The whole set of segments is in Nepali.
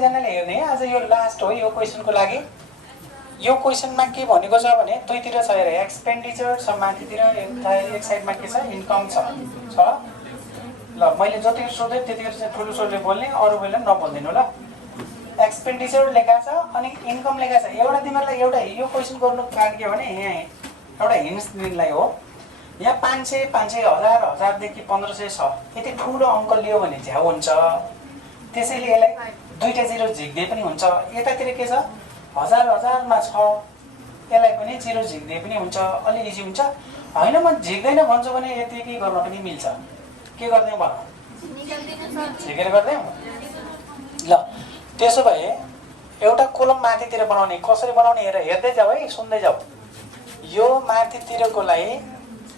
कतिजनाले हेर्ने आज यो लास्ट हो यो क्वेसनको लागि। यो क्वेसनमा के भनेको छ भने दुईतिर छ हेर, एक्सपेन्डिचर छ माथितिर, एक साइडमा के छ इन्कम छ। ल मैले जति सोधेँ त्यतिखेर चाहिँ ठुलो स्वरले बोल्ने, अरू बेला नबोल्दिनु ल। एक्सपेन्डिचर लेखा छ अनि इन्कम लेखा छ। एउटा तिमीहरूलाई एउटा यो क्वेसन गर्नु कारण के भने यहाँ एउटा हिन्ट्स दिनलाई हो। यहाँ 500, 500, 1000, 1000देखि 1500 छ। यति ठुलो अङ्क लियो भने झ्याउ हुन्छ, त्यसैले यसलाई दुईटा जिरो झिक्दै पनि हुन्छ। यतातिर के छ 1000, 1000मा छ, यसलाई पनि जिरो झिक्दै पनि हुन्छ, अलि इजी हुन्छ। होइन म झिक्दैन भन्छु भने यति गर्न पनि मिल्छ। के गर्दै भन, झिकेर गर्दै ल। त्यसो भए एउटा कोलम माथितिर बनाउने, कसरी बनाउने हेर, हेर्दै जाऊ है, सुन्दै जाऊ। यो माथितिरकोलाई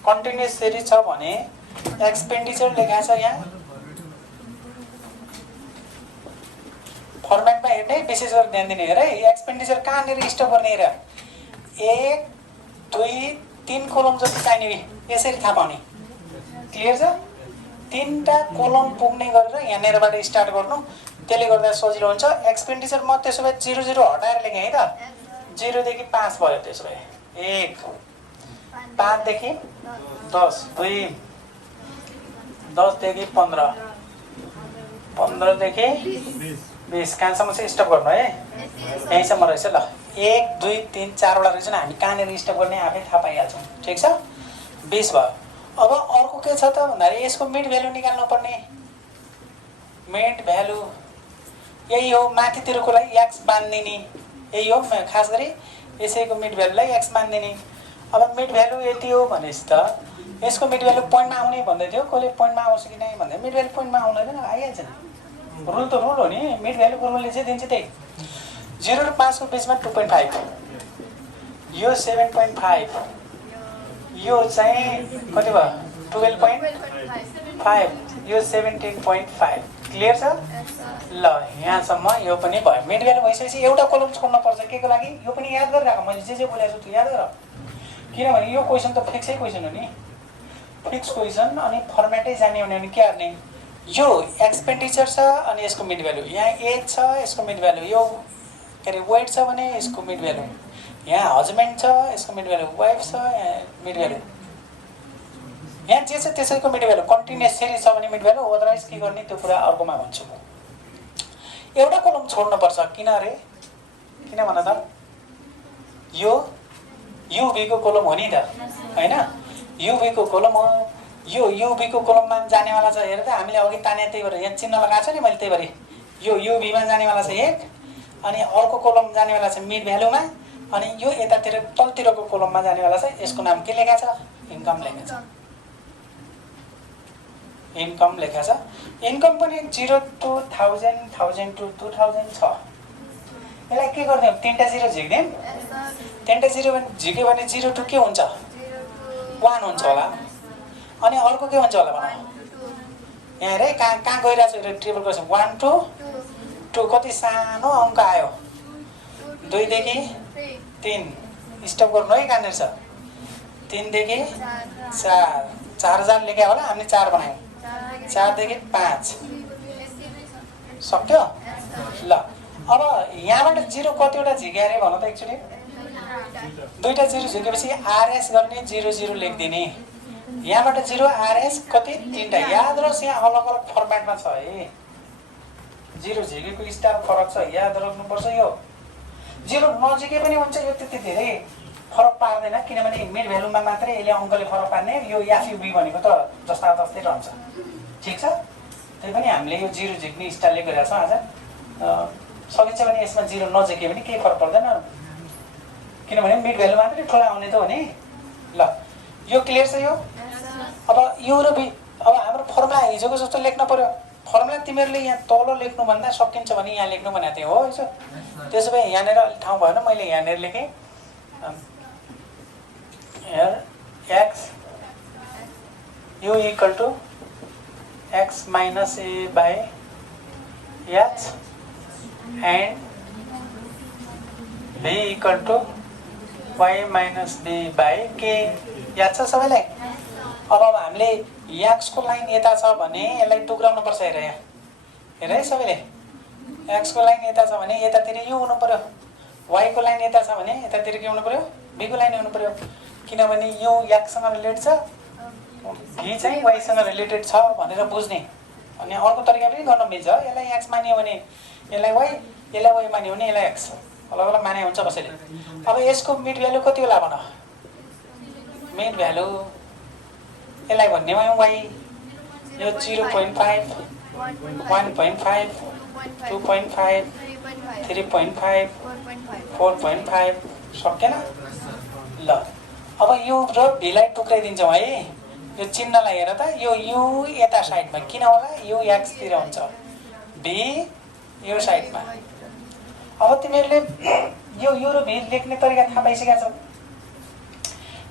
कन्टिन्युस सिरिज छ भने एक्सपेन्डिचर लेखा छ यहाँ फर्मेटमा हेर्ने, विशेष गरेर ध्यान दिने। हेर एक्सपेन्डिचर कहाँनिर स्टप गर्ने हेर, 1 2 3 कोलम जति चाहिने यसरी थाहा पाउने। क्लियर छ? 3टा कोलम पुग्ने गरेर यहाँनिरबाट स्टार्ट गर्नु, त्यसले गर्दा सजिलो हुन्छ। एक्सपेन्डिचर म त्यसो भए 0 0 हटाएर लेखेँ है त। 0 देखि 5 भयो, त्यसो भए 1, 5 देखि 10, 2, 10 देखि 15, 15 देखि 20, कहाँसम्म चाहिँ स्टप गर्नु है, यहीँसम्म रहेछ ल। 1 2 3 4वटा रहेछ नि, हामी कहाँनिर स्टप गर्ने आफै थाहा पाइहाल्छौँ। ठिक छ, 20 भयो। अब अर्को के छ त भन्दाखेरि यसको मिड भ्यालु निकाल्नु पर्ने। मिड भ्यालु यही हो, माथितिरकोलाई एक्स बान्दिने, यही हो खास गरी यसैको मिड भ्यालुलाई एक्स बान्दिने। अब मिड भ्यालु यति हो भनेपछि त यसको मिड भ्यालु पोइन्टमा आउने भन्दै थियो, कसले पोइन्टमा आउँछ कि नै भन्दै, मिड भ्यालु पोइन्टमा आउँदैन, आइहाल्छ नि। रुल त रुल हो नि, मिड भ्यालुको रुलले चाहिँ दिन्छ त्यही। 0 र 5 को बिचमा 2.5, यो 7.5, यो चाहिँ कति भयो 12.5, यो 17.5। क्लियर छ ल, यहाँसम्म यो पनि भयो। मिड भ्यालु भइसकेपछि एउटा कोलम छोड्न पर्छ, के को लागि यो पनि याद गरिराख। मैले जे बोलेको छु त्यो याद गर, किनभने यो क्वेसन त फिक्सै क्वेसन हो नि, फिक्स क्वेसन। अनि फर्मेटै जाने हो भने के गर्ने, यो एक्सपेन्डिचर छ अनि यसको मिड भ्यालु, यहाँ एज छ यसको मिड भ्यालु, यो के अरे वेट छ भने यसको मिड भ्यालु, यहाँ हस्बेन्ड छ यसको मिड भ्यालु, वाइफ छ यहाँ मिड भ्यालु, यहाँ जे छ त्यसैको मिड भ्यालु। कन्टिन्युस सिरिज छ भने मिड भ्यालु, अदरवाइज के गर्ने त्यो कुरा अर्कोमा भन्छु म। एउटा कोलम छोड्नुपर्छ, किन अरे, किन भन त, यो युभीको कोलम हो नि त होइन, युभीको कोलम हो। यो युभीको कोलममा जानेवाला छ हेर त, हामीले अघि ताने, त्यही भएर यहाँ चिन्ह लगाएको छ नि मैले, त्यही भएर यो युभीमा जानेवाला छ 1, अनि अर्को कोलम जानेवाला छ मिड भ्यालुमा, अनि यो यतातिर तलतिरको कोलममा जानेवाला छ, यसको नाम के लेखा छ, इन्कम लेखा छ। इन्कम लेखा छ। इन्कम पनि 0 to 1000, 1000 to 2000 छ। यसलाई के गर्ने हो, 3टा जिरो झिक्दिउँ। 3टा जिरो झिक्यो भने 0 to के हुन्छ 1 हुन्छ होला, अनि अर्को के हुन्छ होला भन। यहाँ हेर कहाँ गइरहेको छ टेबल क्वेसन, 1 to 2 कति सानो अङ्क आयो, 2 देखि 3 स्टप गर्नु है, कहाँनिर छ 3 देखि 4, 4000 लेख्या होला, हामीले 4 बनायौँ, 4 देखि 5 सक्यो ल। अब यहाँबाट 0 कतिवटा झिक्यो अरे भन त एकचोटि, 2टा जिरो झिकेपछि आरएस गर्ने 0 0 लेखिदिने, यहाँबाट 0 आरएस कति 3टा। याद रहोस् यहाँ अलग अलग फर्मेटमा छ है, 0 झिकेको स्टार फरक छ, याद राख्नुपर्छ। यो 0 नझिके पनि हुन्छ, यो त्यति धेरै फरक पार्दैन, किनभने मिड भ्यालुमा मात्रै यसले अङ्कले फरक पार्ने, यो एफयुबी भनेको त जस्ता तस्तै रहन्छ। ठिक छ, त्यही पनि हामीले यो 0 झिक्ने स्टाइलले गरेका छौँ आज। सकिन्छ भने यसमा 0 नझिके पनि केही फरक पर्दैन, किनभने मिड भ्यालु मात्रै ठुलो आउने त हो नि ल। यो क्लियर छ यो। अब यो र बी, अब हाम्रो फर्मुला हिजोको जस्तो लेख्न पर्यो। फर्मुला तिमीहरूले यहाँ तल लेख्नुभन्दा सकिन्छ भने यहाँ लेख्नु भनेको थिएँ हो यसो। त्यसो भए यहाँनिर अलिक ठाउँ भएन, मैले यहाँनिर लेखेँ x u equal to x minus a by h and b equal to Y minus b by k. याद छ सबैलाई? अब हामीले एक्सको लाइन यता छ भने यसलाई टुक्राउनु पर्छ। हेर यहाँ, हेर है सबैले, एक्स को लाइन यता छ भने यतातिर यो हुनु पर्यो, वाई को लाइन यता छ भने यतातिर के हुनु पर्यो, बी को लाइन हुनु पर्यो, किनभने यो एक्ससँग रिलेटेड छ, भी चाहिँ वाईसँग रिलेटेड छ भनेर बुझ्ने। अनि अर्को तरिका पनि गर्न मिल्छ, यसलाई एक्स मान्यो भने यसलाई वाई, यसलाई वाई मान्यो भने यसलाई एक्स, अलग अलग माने हुन्छ कसैले। अब यसको मिड भ्यालु कति होला भन, मिड भ्यालु यसलाई भन्नेमा वाई, यो 0.5, 1.5, 2.5, 3.5, 4.5 सकेन। ल अब यु र भीलाई टुक्राइदिन्छौँ है, यो चिन्हलाई हेर त, यो यु यता साइडमा किन होला, यु एक्सतिर हुन्छ, भी यो साइडमा। अब तिमीहरूले यो र भी लेख्ने तरिका थाहा पाइसकेका छौ।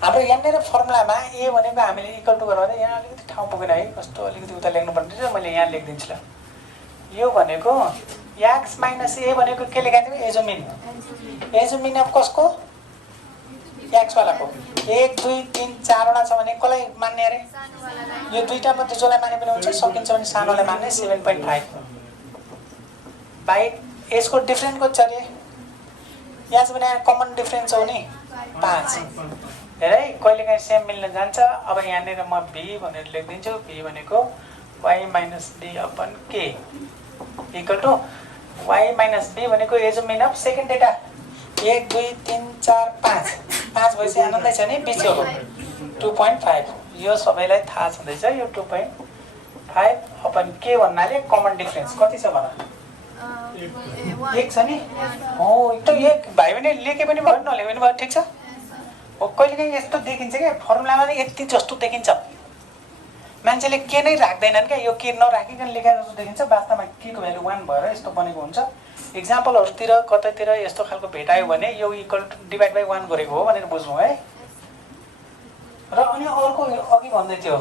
हाम्रो यहाँनिर फर्मुलामा ए भनेको हामीले इक्वल टु गर्दा यहाँ अलिकति ठाउँ पुगेन है, कस्तो अलिकति उता लेख्नुपर्ने रहेछ, मैले यहाँ लेखिदिन्छु ल। यो भनेको एक्स माइनस ए भनेको के लेखाएको थियो, एजोमिन। एजोमिन अब कसको, एक्सवालाको। 1 2 3 4वटा छ भने कसलाई मान्ने अरे, यो दुईटा मध्ये जसलाई माने पनि हुन्छ, सकिन्छ भने सानोलाई मान्ने। 7.5 बाई यसको डिफ्रेन्ट कति छ अरे, यहाँ छ भने कमन डिफ्रेन्स हो नि 5 हेर है, कहिलेकाहीँ सेम मिल्न जान्छ। अब यहाँनिर म भी भनेर लेखिदिन्छु, भी भनेको Y minus B upon K equal to Y minus B भनेको एजोमिन अफ सेकेन्ड डेटा 1 2 3 4 5 5 भएपछि आनन्दै छ नि, बिचको 2.5। यो सबैलाई थाहा छँदैछ, यो 2.5 अपन के भन्नाले कमन डिफ्रेन्स कति छ भन, 1 छ नि। हो त 1 भाइ भने लेखे पनि भयो, नलेखे पनि भयो, ठिक छ। हो कहिलेकाहीँ यस्तो देखिन्छ क्या, फर्मुलामा नै यति जस्तो देखिन्छ, मान्छेले के नै राख्दैनन् क्या, यो के नराखिकन लेखेर जस्तो देखिन्छ, वास्तवमा के को भ्यालु 1 भएर यस्तो बनेको हुन्छ। इक्जाम्पलहरूतिर कतैतिर यस्तो खालको भेटायो भने यो इक्वल डिभाइड बाई 1 गरेको हो भनेर बुझ्नु है। र अनि अर्को अघि भन्दै थियो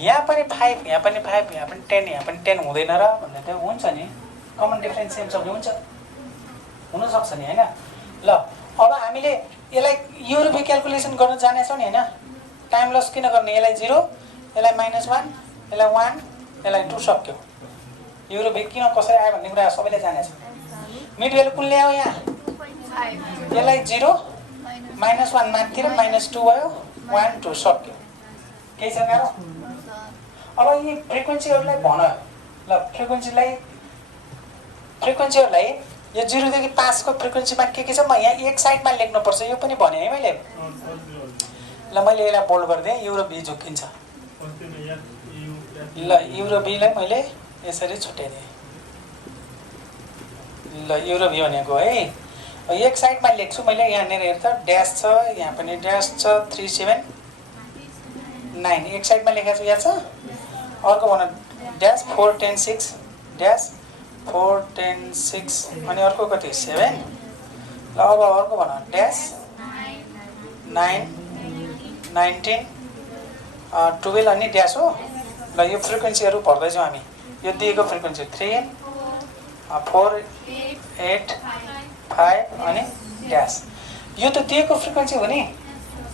यहाँ पनि 5, यहाँ पनि 5, यहाँ पनि 10, यहाँ पनि 10 हुँदैन र भन्दै थियो। हुन्छ नि, कमन डिफ्रेन्स सेम छ भने हुन्छ, हुनसक्छ नि होइन। ल अब हामीले यसलाई यो र बी क्यालकुलेसन गर्न जानेछौँ नि होइन, टाइम लस किन गर्ने, यसलाई 0, यसलाई -1, यसलाई 1, यसलाई 2 सक्यो। यो र बी किन कसरी आयो भन्ने कुरा सबैले जानेछ। मिड भ्यालु कुन ल्यायो यहाँ, यसलाई 0 -1 माथि र -2 भयो, 1 2 सक्यो, केही छ गाह्रो। अब यी फ्रिक्वेन्सीहरूलाई भन ल, फ्रिक्वेन्सीहरूलाई यो 0 देखि 5 को फ्रिक्वेन्सीमा के छ म यहाँ एक साइडमा लेख्नुपर्छ, यो पनि भने है मैले। ल मैले यसलाई बोल्ड गरिदिएँ, यु र बी झुक्किन्छ। ल यु र बीलाई मैले यसरी छुट्याइदिएँ। ल यु र बी भनेको है, एक साइडमा लेख्छु मैले, यहाँनिर हेर त ड्यास छ, यहाँ पनि ड्यास छ, 3 7 9 एक साइडमा लेखेको छु, यहाँ छ। अर्को भन ड्यास 4 10 6 ड्यास 4 10 6 अनि अर्को कति 7। ल अब अर्को भन ड्यास 9 19 12 अनि ड्यास हो। ल यो फ्रिक्वेन्सीहरू भर्दैछौँ हामी, यो दिएको फ्रिक्वेन्सी 3 4 8 5 अनि ड्यास, यो त दिएको फ्रिक्वेन्सी हो नि।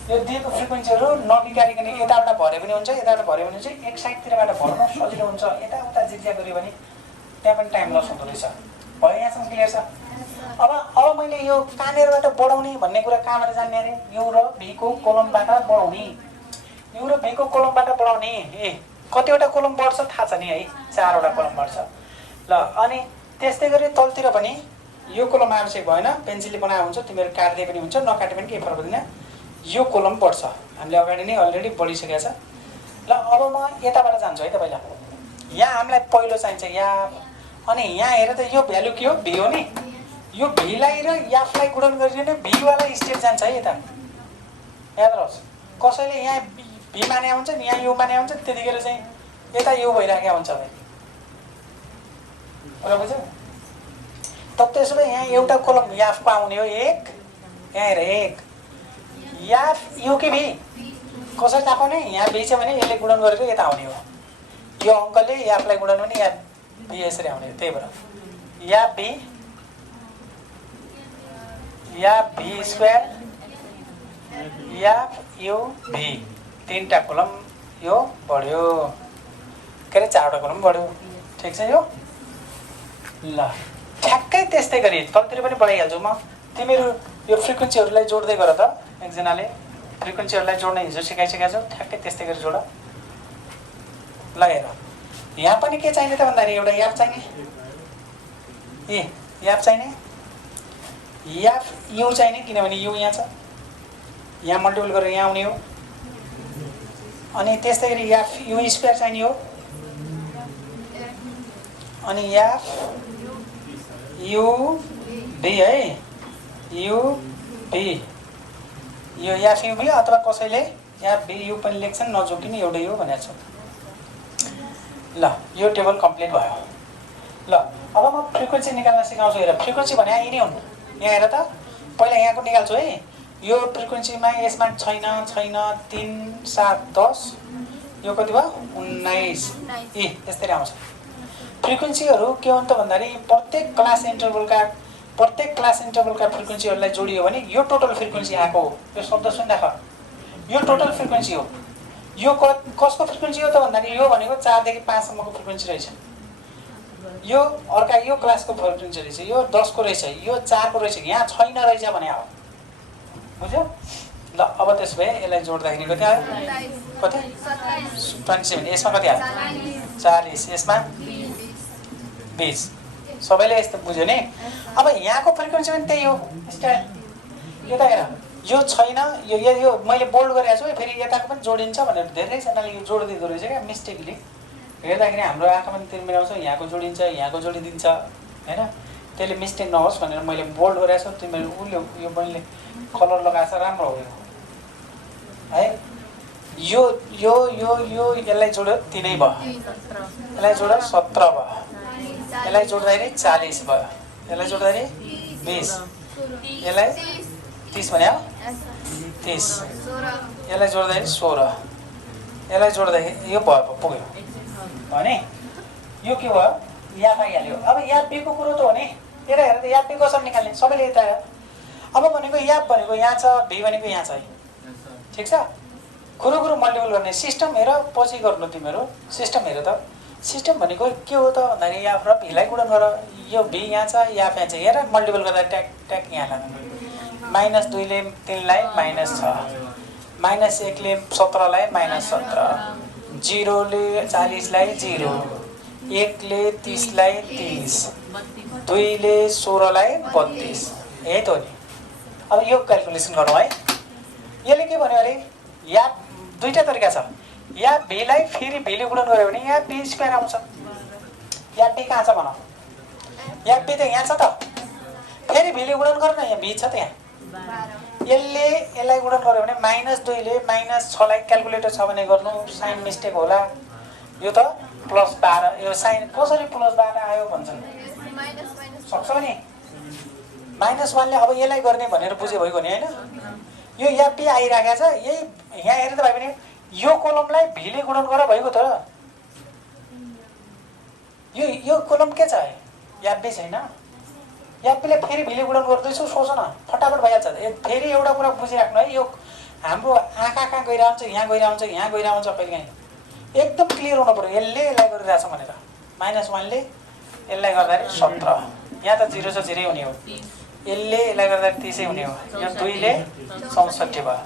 यो दिएको फ्रिक्वेन्सीहरू नबिगारिकन यताबाट भरे पनि हुन्छ, यताबाट भरे पनि हुन्छ, एक साइडतिरबाट भर्नु सजिलो हुन्छ। यताउता जिज्ञा गऱ्यो भने त्यहाँ पनि टाइम लस हुँदो रहेछ। भयो यहाँसम्म क्लियर छ। अब मैले यो कहाँनिरबाट बढाउने भन्ने कुरा कहाँबाट जान्ने अरे, यु र भी को कोलमबाट बढाउने, यु र भी को कोलमबाट बढाउने। ए कतिवटा कोलम बढ्छ थाहा छ नि है, 4वटा कोलम बढ्छ। ल अनि त्यस्तै गरी तलतिर पनि यो कोलम आवश्यक भएन, पेन्सिलले बनाएको हुन्छ, तिमीहरू काट्दै पनि हुन्छ, नकाटे पनि केही फरक पर्दैन, यो कोलम बढ्छ, हामीले अगाडि नै अलरेडी बढिसकेको छ। ल अब म यताबाट जान्छु है तपाईँलाई, यहाँ हामीलाई पहिलो चाहिन्छ यहाँ, अनि यहाँ हेर त यो भ्यालु के हो, भी हो नि। यो भीलाई र याफलाई गुणन गरिदिने भीवाला स्टेप जान्छ है यता, याद रहोस्। कसैले यहाँ भी माने हुन्छ नि, यहाँ यो माने हुन्छ, त्यतिखेर चाहिँ यता यो भइराखेको हुन्छ भाइ, कुरा बुझ्यौ। त त्यसो भए यहाँ एउटा कोलम याफको आउने हो 1, यहाँ हेर 1 याफ यो के भी कसरी थाहा पाउने, यहाँ भी छ भने यसले गुणन गरेर यता आउने हो, यो अङ्कले याफलाई गुणन भने यहाँ भी यसरी आउने हो। त्यही भएर या भी स्क्वायर या यो भी 3टा कोलम यो बढ्यो, के अरे 4वटा कोलम बढ्यो, ठिक छ यो। ल ठ्याक्कै त्यस्तै गरी तलतिर पनि बढाइहाल्छु म। तिमीहरू यो फ्रिक्वेन्सीहरूलाई जोड्दै गर त। एकजनाले फ्रिक्वेन्सीहरूलाई जोड्न हिजो सिकाइसकेको छौ, ठ्याक्कै त्यस्तै गरी जोड। ल हेर, यहाँ पनि के चाहिने त भन्दाखेरि एउटा याप चाहिने। याप चाहिने, याप यु चाहिने, किनभने यु यहाँ छ, यहाँ मल्टिपल गरेर यहाँ आउने हो। अनि त्यस्तै गरी याप यु स्क्वायर चाहिने हो। अनि याप यु भी है, यु भी, यो याप यु भी अथवा कसैले याप भी यु पनि लेख्छन्, नजोकिने एउटै हो भनेको छ। ल यो टेबल कम्प्लिट भयो। ल अब म फ्रिक्वेन्सी निकाल्न सिकाउँछु। हेर, फ्रिक्वेन्सी भने यिनी हुन्। यहाँ हेर त, पहिला यहाँको निकाल्छु है। यो फ्रिक्वेन्सीमा यसमा छैन, 3 7 10, यो कति भयो 19। यस्तरी आउँछ। फ्रिक्वेन्सीहरू के हो त भन्दाखेरि प्रत्येक क्लास इन्टरभलका फ्रिक्वेन्सीहरूलाई जोडियो भने यो टोटल फ्रिक्वेन्सी आएको हो। यो शब्द सुन्दा यो टोटल फ्रिक्वेन्सी हो। यो कसको फ्रिक्वेन्सी हो त भन्दाखेरि यो भनेको 4 देखि 5 सम्मको फ्रिक्वेन्सी रहेछ। यो अर्का यो क्लासको फ्रिक्वेन्सी रहेछ, यो 10 को रहेछ, यो 4 को रहेछ, यहाँ छैन रहेछ भने हो। बुझ्यो? ल अब त्यसो भए यसलाई जोड्दाखेरि कति आयो? कति? 27। यसमा कति आयो? 40। यसमा 20। सबैले यस्तो बुझ्यो नि? अब यहाँको फ्रिक्वेन्सी पनि त्यही हो। स्टाइल यो त हेर, यो छैन, यो मैले बोल्ड गरेको छु है। फेरि यताको पनि जोडिन्छ भनेर धेरैजनाले यो जोडिदिँदो रहेछ क्या मिस्टेकली। हेर्दाखेरि हाम्रो आँखा पनि तिर्मिराउँछ, यहाँको जोडिन्छ, यहाँको जोडिदिन्छ हैन। त्यसले मिस्टेक नहोस् भनेर मैले बोल्ड गरेको छु। तिमीहरू उसले यो मैले कलर लगाएको छ, राम्रो हो यो है। यो यो यो यो यसलाई जोड्यो 3 भयो, यसलाई जोड्यो 17 भयो, यसलाई जोड्दाखेरि 40 भयो, यसलाई जोड्दाखेरि 20, यसलाई 30 भन्यो 30, यसलाई जोड्दाखेरि 16, यसलाई जोड्दाखेरि यो भयो, पुग्यो भने यो के भयो? याप आइहाल्यो। अब याप बीको कुरो त हो नि। हेर हेर त, याप बी कसरी निकाल्ने सबैले यता हेर। अब भनेको याप भनेको यहाँ छ, भी भनेको यहाँ छ है, ठिक छ। कुरो मल्टिपल गर्ने सिस्टम हेर, पछि गर्नु तिमीहरू। सिस्टम हेर त, सिस्टम भनेको के हो त भन्दाखेरि याप र भीलाई गुणन गर। यो भी यहाँ छ, याप यहाँ छ, हेर मल्टिपल गर्दा ट्याक ट्याक यहाँ लाग्नु। -2 ले 3 लाई -6, -1 ले 17 लाई -17, 0 ले 40 लाई 0, 1 ले 30 लाई 30, 2 ले 16 लाई 32। यही त हो नि। अब यो क्याल्कुलेसन गरौँ है। यसले के भन्यो अरे, याप दुईटा तरिका छ। याप भीलाई फेरि भीले गुणन गऱ्यो भने याप भी स्क्वायर आउँछ। याप भी कहाँ छ भन? याप भी त यहाँ छ त। फेरि भीले गुणन गर न, यहाँ भी छ त यहाँ। यसलाई गुणन गऱ्यो भने -2 ले -6 लाई क्याल्कुलेटर छ भने गर्नु, साइन मिस्टेक होला। यो त +12, यो साइन कसरी +12 आयो भन्छन्, सक्छ नि। -1 ले अब यसलाई गर्ने भनेर बुझे भइगयो नि हैन। यो याप भी आइराखेको छ, यही यहाँ हेर्दा भयो भने यो कोलमलाई भीले गुणन गर भइगयो त। यो कोलम के छ? याप भी छैन। याप बीले फेरि भीले गुणन गर्दैछु, सोच न, फटाफट भइहाल्छ। फेरि एउटा कुरा बुझिराख्नु है, यो हाम्रो आँखा कहाँ गइरहन्छ, यहाँ गइरहन्छ, यहाँ गइरहन्छ, कहिलेकाहीँ एकदम क्लियर हुनु पर्यो। यसलाई गरिरहेछ भनेर -1 ले यसलाई गर्दाखेरि 17, यहाँ त 0 छ, 0 हुने हो। यसलाई गर्दाखेरि 30 हुने हो। यो 2 ले 64 भयो।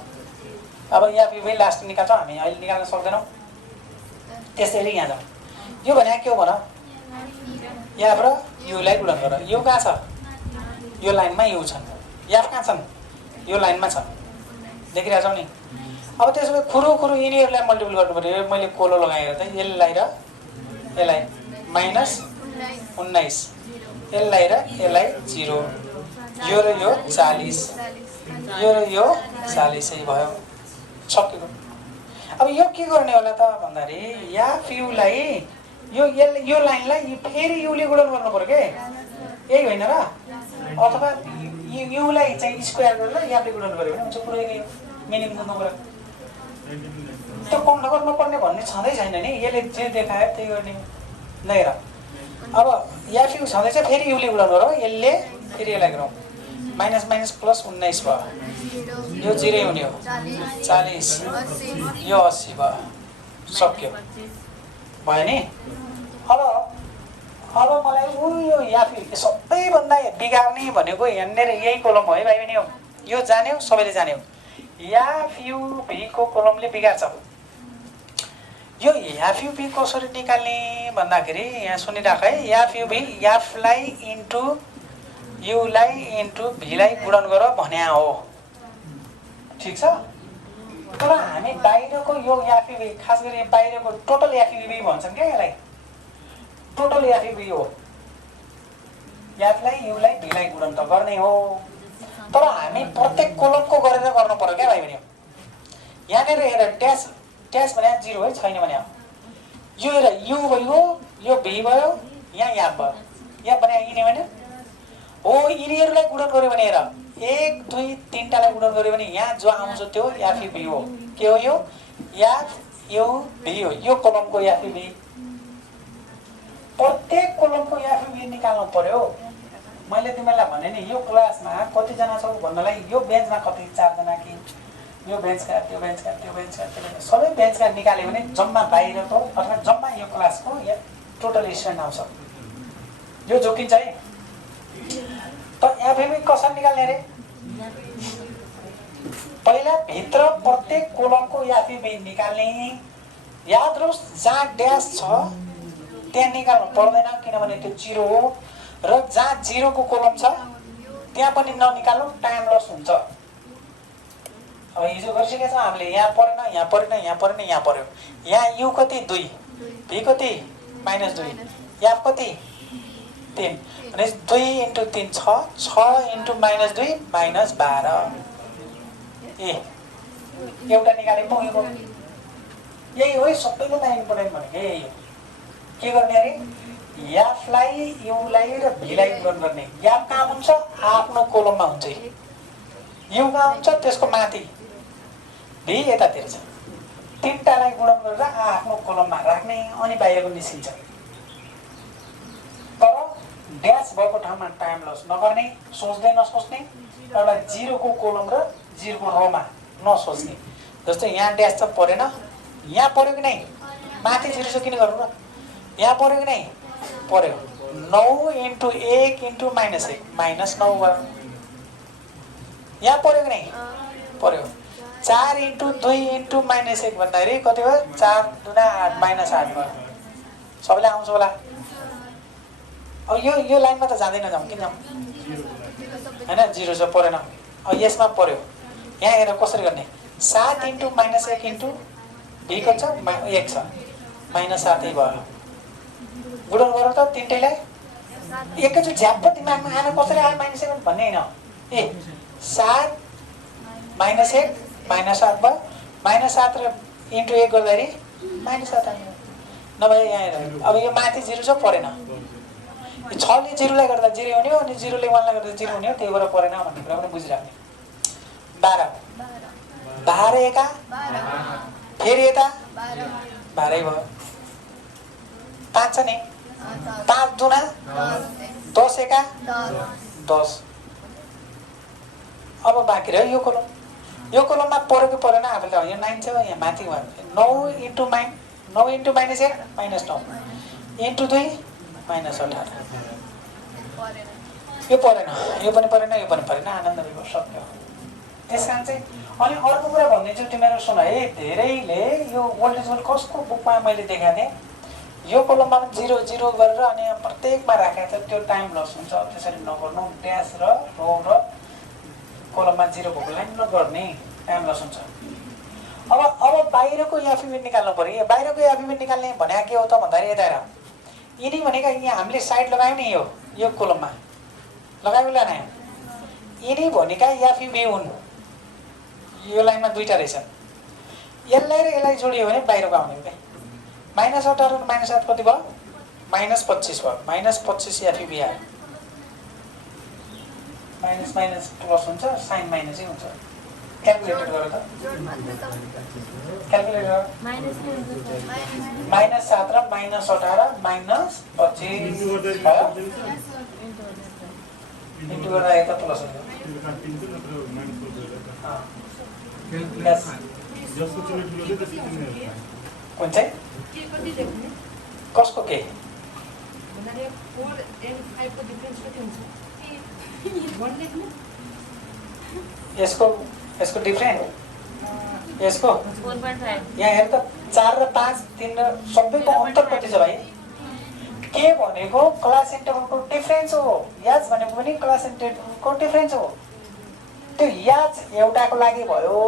अब याप भी लास्ट निकाल्छौँ हामी, अहिले निकाल्न सक्दैनौँ। त्यसैले यहाँ जाउँ। यो भने के हो भन? याप र युलाई गुणन गर। यो कहाँ छ? यो लाइनमा यु छन्। याप कहाँ छन्? यो लाइनमा छ, देखिरहेछौ नि। अब त्यसो भए खुरु यिनीहरूलाई मल्टिपल गर्नु पर्यो। मैले कोलो लगाएर त यसलाई र यसलाई -19, यसलाई र यसलाई 0, यो र यो 40, यो र यो 40 भयो, सकियो। अब यो के गर्ने होला त भन्दाखेरि याप युलाई यो लाइनलाई फेरि युले गुणन गर्नु पर्यो के, यही होइन र? अथवा युलाई चाहिँ स्क्वायर गरेर यापले गुणन गर्यो भने हुन्छ, पुरै नै मिनिङ बुझ्नु पर्यो। त्यो कम नपर्ने भन्ने छँदै छैन नि। यसले जे देखायो त्यही गर्ने। ल हेर, अब याप यु छँदैछ, फेरि युले गुणन गर, यसले फेरि यसलाई गरौँ। -+ +19 भयो, यो 0 हुने हो, 40, यो 80 भयो, सक्यो भयो नि। अब अब मलाई यो याफी सबैभन्दा बिगार्ने भनेको यहाँनिर यही कोलम हो है भाइ बहिनी हो। यो जान्यो, सबैले जान्यो। याफयुबीको कोलमले बिगार्छ। यो याफयुबी कसरी निकाल्ने भन्दाखेरि यहाँ सुनिराख है। याफयुबी याफलाई इन्टु युलाई इन्टु भीलाई गुणन गर भन्या हो, ठिक छ। तर हामी बाहिरको यो याफयुबी, खास गरी बाहिरको टोटल याफयुबी भन्छन् क्या यसलाई, टोटल याफयुबी हो। याफलाई युलाई भीलाई गुणन त गर्ने हो, तर हामी प्रत्येक कोलमको गरेर गर्नु पर्यो क्या भाइ बहिनी। यहाँनिर हेर ड्यास ड्यास भने 0 है, छैन भने यो हेर यु भयो, यो भी भयो, यहाँ याफ भयो, यहाँ भने यिनी भने हो। यिनीहरूलाई गुणन गर्यो भने हेर 1 2 3 टालाई गुणन गर्यो भने यहाँ जो आउँछ त्यो याफयुबी हो। के हो यो? याफयुबी हो। यो कोलमको याफयुबी। प्रत्येक कोलमको याफयुबी निकाल्नु पर्यो। मैले तिमीलाई भने नि यो क्लासमा कतिजना छौ भन्नलाई यो बेन्चमा कति 4 जना कि यो बेन्चका त्यो बेन्चका त्यो बेन्चका त्यो बेन्च सबै बेन्चका निकाल्यो भने जम्मा बाहिरको अथवा जम्मा यो क्लासको टोटल स्टुडेन्ट आउँछ। यो जोकिन्छ है। त याफयुबी कसरी निकाल्ने रे? पहिला भित्र प्रत्येक कोलमको याफयुबी निकाल्ने। याद रहोस् जहाँ ड्यास छ त्यहाँ निकाल्नु पर्दैन, किनभने त्यो 0 हो। र जहाँ 0 को कोलम छ त्यहाँ पनि ननिकाल्नु, टाइम लस हुन्छ। अब हिजो गरिसकेका छौँ हामीले। यहाँ परेन, यहाँ परेन, यहाँ परेन, यहाँ पर्यो। यहाँ यु कति 2, भी कति -2, याफ कति 3, भने 2 × 3 6, 6 × -2 -12। ए एउटा निकाले पुगेको। यही हो सबैभन्दा इम्पोर्टेन्ट भनेको यही हो। के गर्ने अरे? याफलाई युलाई र भीलाई गुणन गर्ने। याफ कहाँ हुन्छ? आफ्नो कोलममा हुन्छ। यु कहाँ हुन्छ? त्यसको माथि। भी यतातिर छ। 3 टालाई गुणन गरेर आफ्नो कोलममा राख्ने, अनि बाहिरको निस्किन्छ। तर ड्यास भएको ठाउँमा टाइम लस नगर्ने, सोच्दै नसोच्ने। एउटा 0 को कोलम र 0 को रोमा नसोच्ने। जस्तै यहाँ ड्यास त परेन, यहाँ पर्यो कि नै? माथि 0 छ किन गर्नु र? यहाँ पर्यो कि नै? पर्यो। 9 × 1 × -1 -9 भयो। यहाँ पर्यो कि नै? पर्यो। 4 × 2 × -1 भन्दाखेरि कति भयो? 4 दुना 8 -8 भयो। सबैलाई आउँछ होला? अब यो लाइनमा त जाँदैन, जाउँ किन जाउँ हैन? 0 छ परेन। अब यसमा पर्यो। यहाँ हेर कसरी गर्ने? 7 × -1 × भी कति छ? 1 छ, -7 भयो। गुणन गर त तिनटैलाई। एकैचोटि झ्याप्प दिमागमा आएन कसरी आयो -7 भन्ने हैन। ए 7 -1 -7 भयो। -7 र × 1 गर्दाखेरि -7 आयो। नभए यहाँ हेर, अब यो माथि 0 छ परेन। 6 ले 0 लाई गर्दा 0 हुने हो, अनि 0 ले 1 लाई गर्दा 0 हुने हो, त्यही भएर परेन भन्ने कुरा पनि बुझिराख्ने। 12 12 एका 12, फेरि यता 12 भयो। 5 छ नि, 5 दुना 10 एका 10। अब बाँकी रह्यो यो कोलम। यो कोलममा पर्यो कि परेन आफूले त? यो 9 छ, यहाँ माथि भयो। 9 × -1 -9 × -2 -18 यो परेन, यो पनि परेन, यो पनि परेन। आनन्द भयो, सक्यो। त्यस कारण चाहिँ अनि अर्को कुरा भनिदिन्छु तिमीहरू सुन है। धेरैले यो ओल्ड इज गोल्ड कसको बुकमा मैले देखाएको थिएँ, यो कोलममा पनि 0 0 गरेर अनि प्रत्येकमा राखेको छ, त्यो टाइम लस हुन्छ। त्यसरी नगर्नु। ड्यास र रो र कोलममा 0 भएको लाइन नगर्ने, टाइम लस हुन्छ। अब बाहिरको याफयुबी निकाल्नु पर्यो। बाहिरको याफयुबी निकाल्ने भने के हो त भन्दाखेरि यता हेर। यिनी भनेका यहाँ हामीले साइड लगायौँ नि, यो कोलममा लगायो होला न। यिनी भनेका याफयुबी हुन्। यो लाइनमा 2टा रहेछन्। यसलाई र यसलाई जोडियो भने बाहिरको आउने हो क्या। -18 र -7 कति भयो? -25 भयो। -25 याफयुबी आयो। माइनस प्लस हुन्छ, साइन माइनसै हुन्छ। क्यालकुलेटर गर त। क्यालकुलेटर -7 र -18 -25 भयो। इन्टु गर्दा यता प्लस हुन्छ। कुन चाहिँ? कसको के? भन्नाले 4 and 5 को डिफरेन्स कति हुन्छ? 1 लेख्नु? यसको डिफरेन्ट यसको 4.5 यहाँ हेर त 4 र 5 3 र सबैको अन्तर कति छ भाइ? के भनेको क्लास इन्टरभलको डिफरेन्स हो। याज भनेको पनि क्लास इन्टरभलको डिफरेन्स हो। त्यो याज एउटाको लागि भयो,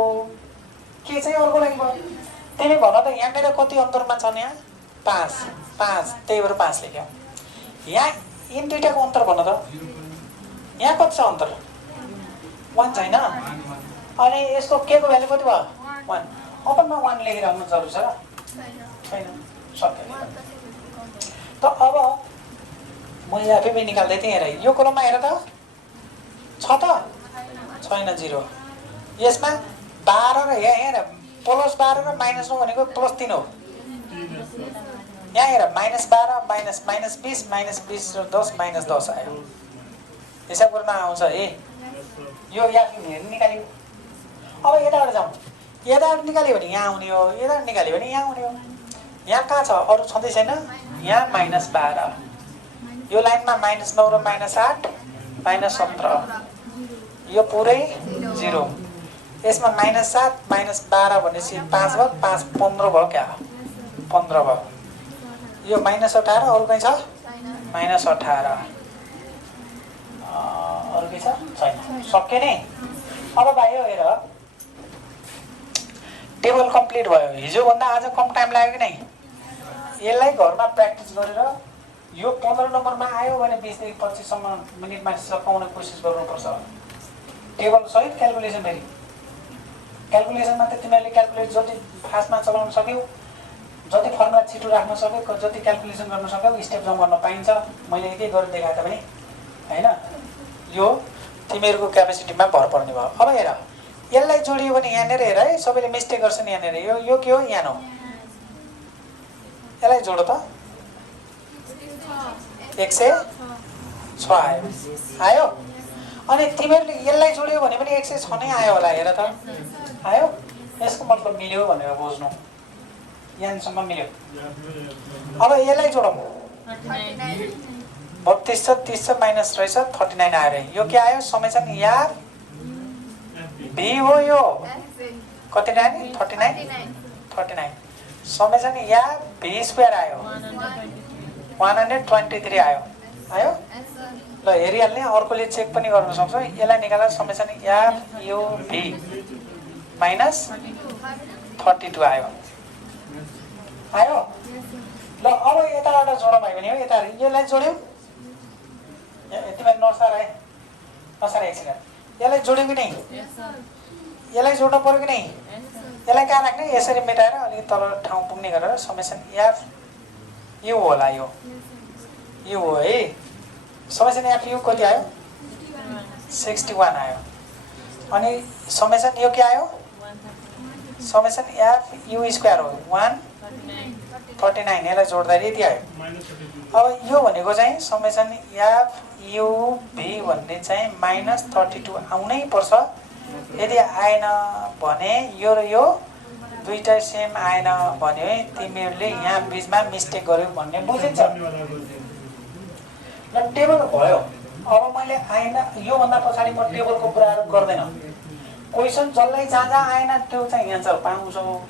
के चाहिँ अर्को लागि भयो? त्यसले भन त यहाँ मेरो कति अन्तरमा छन्? यहाँ 5 त्यही भएर 5 लेख्यो। यहाँ यिन दुईटाको अन्तर भन त, यहाँ कति छ अन्तर? 1 छैन। अनि यसको के को भ्यालु कति भयो? 1। अपनमा 1 लेखिराख्नु जरुरी छ र? छैन, सक्यो। त अब म आफै पनि निकाल्दै थिएँ। हेर यो कोलममा हेर त, छ त छैन, 0। यसमा 12 र यहाँ हेर प्लस 12 र माइनस 9 भनेको प्लस 3 हो। यहाँ हेर -12 -20 -20 र 10 -10 आयो। हिसाब गर्न आउँछ ए? यो यहाँ निकाल्यो। अब यताबाट जाउँ। यताबाट निकाल्यो भने यहाँ आउने हो, यताबाट निकाल्यो भने यहाँ आउने हो। यहाँ कहाँ छ? अरू छँदै छैन। यहाँ -12, यो लाइनमा -9 र -8 -17, यो पुरै 0। यसमा -7 -12 भनेपछि 5 भयो, 5 15 भयो। क्या 15 भयो। यो -18 अरू कहीँ छ? -18 अरू के छ? छैन, सक्यो नि। अब भाइ हो हेर, टेबल कम्प्लिट भयो। हिजोभन्दा आज कम टाइम लाग्यो कि नै? यसलाई घरमा प्र्याक्टिस गरेर यो 15 नम्बरमा आयो भने 20 देखि 25 सम्म मिनेटमा सकाउने कोसिस गर्नुपर्छ। टेबल सहित क्याल्कुलेसन। फेरि क्याल्कुलेसनमा त तिमीहरूले क्याल्कुलेट जति फास्टमा चलाउन सक्यौ, जति फर्मुला छिटो राख्न सक्यौ, जति क्याल्कुलेसन गर्न सक्यौ, स्टेप जम्प गर्न पाइन्छ। मैले एकै गरेर देखाएको पनि हैन। यो तिमीहरूको क्यापेसिटीमा भर पर्ने भयो। अब हेर, यसलाई जोडियो भने यहाँनिर हेर है, सबैले मिस्टेक गर्छन् यहाँनिर। यो के हो? यहाँ हो। यसलाई जोड त, 106 आयो। अनि तिमीहरूले यसलाई जोड्यो भने पनि 106 नै आयो होला। हेर त, आयो। यसको मतलब मिल्यो भनेर बुझ्नु। यहाँसम्म मिल्यो। अब यसलाई जोडौँ। 32 छ, 30 छ, माइनस रहेछ, 39 आयो रे। यो के आयो? समेसन यार बी हो। यो कति आयो? 39 समेसन यार बी स्क्वायर आयो, 123 आयो। ल हेरिहाल्ने, अर्कोले चेक पनि गर्न सक्छ। यसलाई निकालेर समेसन यार यो बी -32 आयो। ल अब यताबाट जोडौँ भयो भने हो। यता यसलाई जोड्यौ, यतिमा नसार एकछिन। यसलाई जोड्यो कि नै? यसलाई जोड्नु पर्यो कि नै? यसलाई कहाँ राख्ने? यसरी मेटाएर अलिकति तल ठाउँ पुग्ने गरेर समेसन एफ यो होला। यो हो है। समेसन एफ यु कति आयो? 61 आयो। अनि समेसन यो के आयो? समेसन एफ यु स्क्वायर हो 139। यसलाई जोड्दाखेरि यति आयो। अब यो भनेको चाहिँ समेसन एफ यु भी भन्ने चाहिँ -32 आउनै पर्छ। यदि आएन भने यो र यो दुईटा सेम आएन भने तिमीहरूले यहाँ बिचमा मिस्टेक गर्यौ भन्ने बुझिन्छ। ल टेबल भयो। अब मैले आएन योभन्दा पछाडि म टेबलको कुराहरू गर्दैन। क्वेसन जसलाई जहाँ जहाँ आएन त्यो चाहिँ यहाँ चाहिँ पाउँछौ।